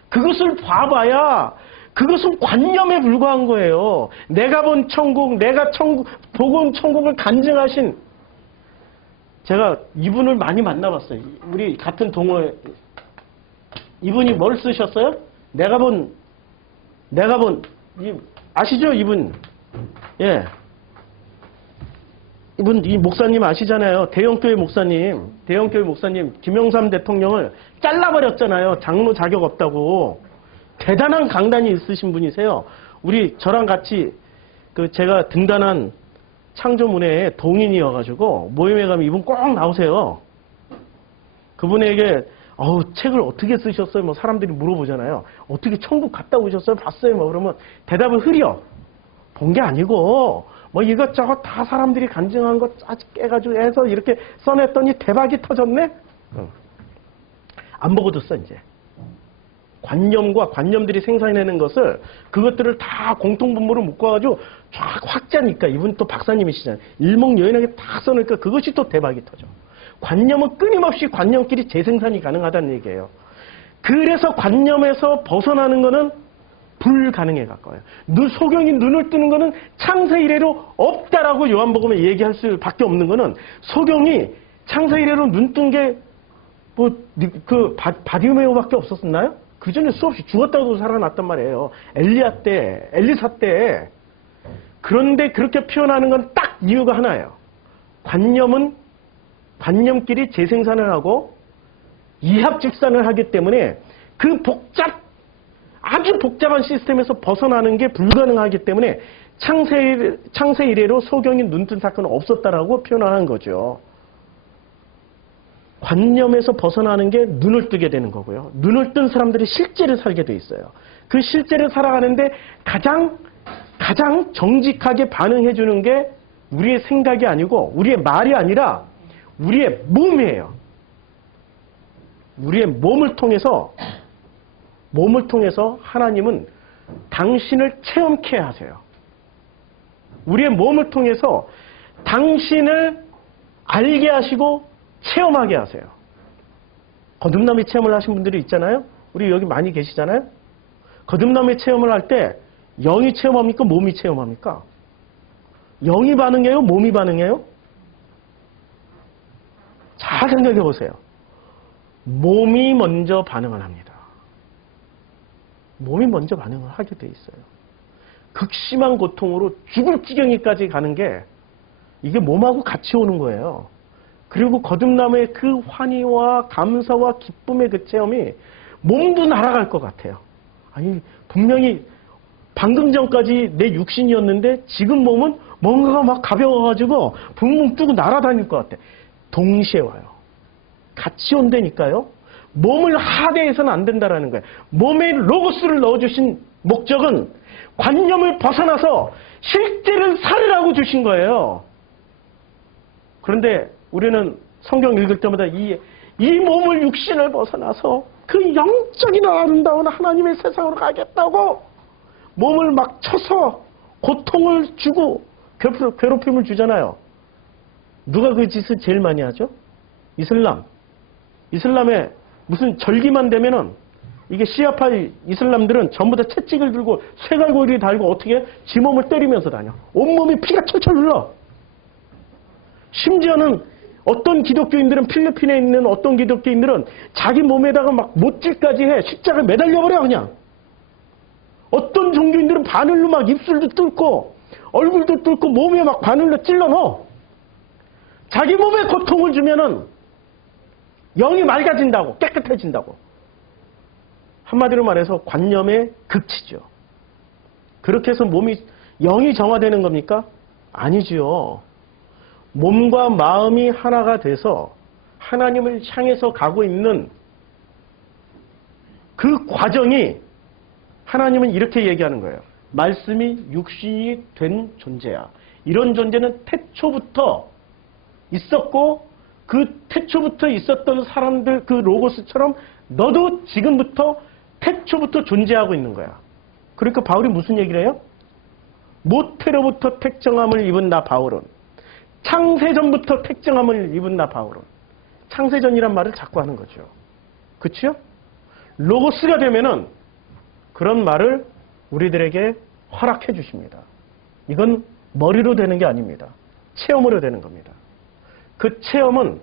그것을 봐봐야 그것은 관념에 불과한 거예요. 내가 본 천국, 복음 천국을 간증하신 제가 이분을 많이 만나봤어요. 우리 같은 동호회 이분이 뭘 쓰셨어요? 내가 본 아시죠 이분? 예. 이분, 이 목사님 아시잖아요. 대형교회 목사님, 김영삼 대통령을 잘라버렸잖아요. 장로 자격 없다고. 대단한 강단이 있으신 분이세요. 저랑 같이, 제가 등단한 창조문회의 동인이어가지고, 모임에 가면 이분 꼭 나오세요. 그분에게, 책을 어떻게 쓰셨어요? 뭐 사람들이 물어보잖아요. 어떻게 천국 갔다 오셨어요? 봤어요? 뭐 그러면 대답을 흐려. 본 게 아니고 뭐 이것저것 다 사람들이 간증한 거 아직 깨가지고 해서 이렇게 써냈더니 대박이 터졌네? 안 보고도 써 이제. 관념과 관념들이 생산해내는 것을 그것들을 다 공통분모로 묶어가지고 쫙 확자니까 이분 또 박사님이시잖아요. 일목요연하게 다 써놓으니까 그것이 또 대박이 터져. 관념은 끊임없이 관념끼리 재생산이 가능하다는 얘기예요. 그래서 관념에서 벗어나는 거는 불가능에 가까워요. 소경이 눈을 뜨는 거는 창세 이래로 없다라고 요한복음에 얘기할 수밖에 없는 거는 소경이 창세 이래로 눈 뜬 게 바디메오밖에 없었나요? 그 전에 수없이 죽었다고 살아났단 말이에요. 엘리사 때. 그런데 그렇게 표현하는 건 딱 이유가 하나예요. 관념은 관념끼리 재생산을 하고 이합집산을 하기 때문에 그 아주 복잡한 시스템에서 벗어나는 게 불가능하기 때문에 창세 이래로 소경이 눈뜬 사건은 없었다라고 표현하는 거죠. 관념에서 벗어나는 게 눈을 뜨게 되는 거고요. 눈을 뜬 사람들이 실제를 살게 돼 있어요. 그 실제를 살아가는데 가장 정직하게 반응해 주는 게 우리의 생각이 아니고 우리의 말이 아니라 우리의 몸이에요. 우리의 몸을 통해서 하나님은 당신을 체험케 하세요. 우리의 몸을 통해서 당신을 알게 하시고 체험하게 하세요. 거듭남의 체험을 하신 분들이 있잖아요. 우리 여기 많이 계시잖아요. 거듭남의 체험을 할 때 영이 체험합니까? 몸이 체험합니까? 영이 반응해요? 몸이 반응해요? 잘 생각해 보세요. 몸이 먼저 반응을 합니다. 몸이 먼저 반응을 하게 돼 있어요. 극심한 고통으로 죽을 지경에까지 가는 게 이게 몸하고 같이 오는 거예요. 그리고 거듭남의 그 환희와 감사와 기쁨의 그 체험이 몸도 날아갈 것 같아요. 아니 분명히 방금 전까지 내 육신이었는데 지금 몸은 뭔가가 막 가벼워가지고 붕붕 뜨고 날아다닐 것 같아. 동시에 와요. 같이 온다니까요. 몸을 하대해서는 안 된다라는 거예요. 몸에 로고스를 넣어주신 목적은 관념을 벗어나서 실제를 살으라고 주신 거예요. 그런데 우리는 성경 읽을 때마다 이 몸을 육신을 벗어나서 그 영적이나 아름다운 하나님의 세상으로 가겠다고 몸을 막 쳐서 고통을 주고 괴롭힘을 주잖아요. 누가 그 짓을 제일 많이 하죠? 이슬람에 무슨 절기만 되면은 이게 시아파 이슬람들은 전부 다 채찍을 들고 쇠갈고리 달고 어떻게 지 몸을 때리면서 다녀. 온몸이 피가 철철 흘러. 심지어는 어떤 기독교인들은 필리핀에 있는 어떤 기독교인들은 자기 몸에다가 막 못질까지 해. 십자가에 매달려버려 그냥. 어떤 종교인들은 바늘로 막 입술도 뚫고 얼굴도 뚫고 몸에 막 바늘로 찔러 넣어. 자기 몸에 고통을 주면은 영이 맑아진다고, 깨끗해진다고. 한마디로 말해서 관념의 극치죠. 그렇게 해서 영이 정화되는 겁니까? 아니지요. 몸과 마음이 하나가 돼서 하나님을 향해서 가고 있는 그 과정이 하나님은 이렇게 얘기하는 거예요. 말씀이 육신이 된 존재야. 이런 존재는 태초부터 있었고 그 태초부터 있었던 사람들 그 로고스처럼 너도 지금부터 태초부터 존재하고 있는 거야. 그러니까 바울이 무슨 얘기를 해요? 모태로부터 택정함을 입은 나 바울은 창세전부터 택정함을 입은 나 바울은 창세전이란 말을 자꾸 하는 거죠. 그렇죠? 로고스가 되면은 그런 말을 우리들에게 허락해 주십니다. 이건 머리로 되는 게 아닙니다. 체험으로 되는 겁니다. 그 체험은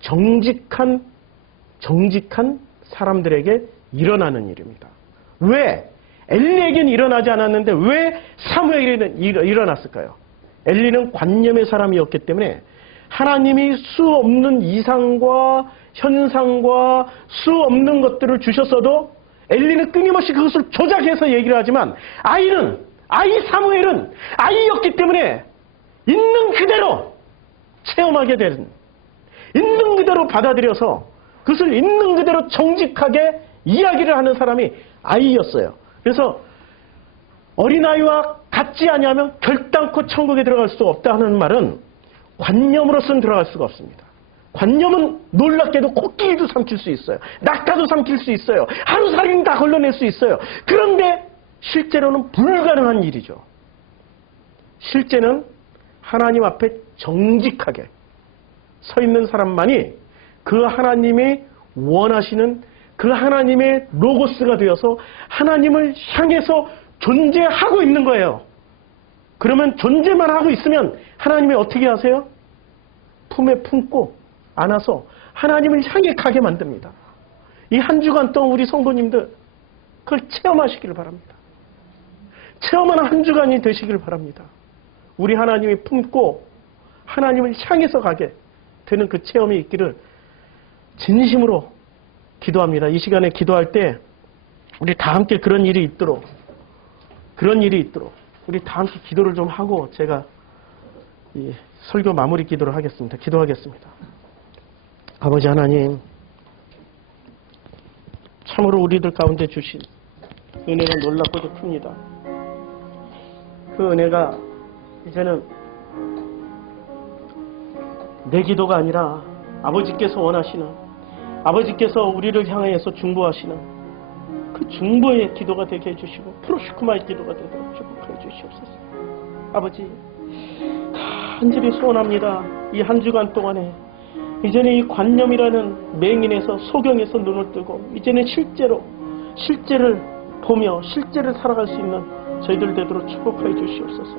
정직한 사람들에게 일어나는 일입니다. 왜? 엘리에게는 일어나지 않았는데 왜 사무엘에게는 일어났을까요? 엘리는 관념의 사람이었기 때문에 하나님이 수 없는 이상과 현상과 수 없는 것들을 주셨어도 엘리는 끊임없이 그것을 조작해서 얘기를 하지만 아이 사무엘은 아이였기 때문에 있는 그대로 체험하게 되는, 있는 그대로 받아들여서 그것을 있는 그대로 정직하게 이야기를 하는 사람이 아이였어요. 그래서 어린아이와 갖지 아니하면 결단코 천국에 들어갈 수 없다 하는 말은 관념으로서는 들어갈 수가 없습니다. 관념은 놀랍게도 코끼리도 삼킬 수 있어요. 낙타도 삼킬 수 있어요. 하루살이는 다 걸러낼 수 있어요. 그런데 실제로는 불가능한 일이죠. 실제는 하나님 앞에 정직하게 서 있는 사람만이 그 하나님의 원하시는 그 하나님의 로고스가 되어서 하나님을 향해서 존재하고 있는 거예요. 그러면 존재만 하고 있으면 하나님이 어떻게 하세요? 품에 품고 안아서 하나님을 향해 가게 만듭니다. 이 한 주간 동안 우리 성도님들 그걸 체험하시기를 바랍니다. 체험하는 한 주간이 되시기를 바랍니다. 우리 하나님이 품고 하나님을 향해서 가게 되는 그 체험이 있기를 진심으로 기도합니다. 이 시간에 기도할 때 우리 다 함께 그런 일이 있도록 우리 다 함께 기도를 좀 하고 제가 이 설교 마무리 기도를 하겠습니다. 기도하겠습니다. 아버지 하나님, 참으로 우리들 가운데 주신 은혜가 놀랍고도 큽니다. 그 은혜가 이제는 내 기도가 아니라 아버지께서 원하시는, 아버지께서 우리를 향하여서 중보하시는 그 중보의 기도가 되게 해주시고 프로슈크마의 기도가 되도록 축복해 주시옵소서. 아버지, 간절히 소원합니다. 이 한 주간 동안에 이제는 이 관념이라는 맹인에서 소경에서 눈을 뜨고 이제는 실제를 보며 실제를 살아갈 수 있는 저희들 되도록 축복해 주시옵소서.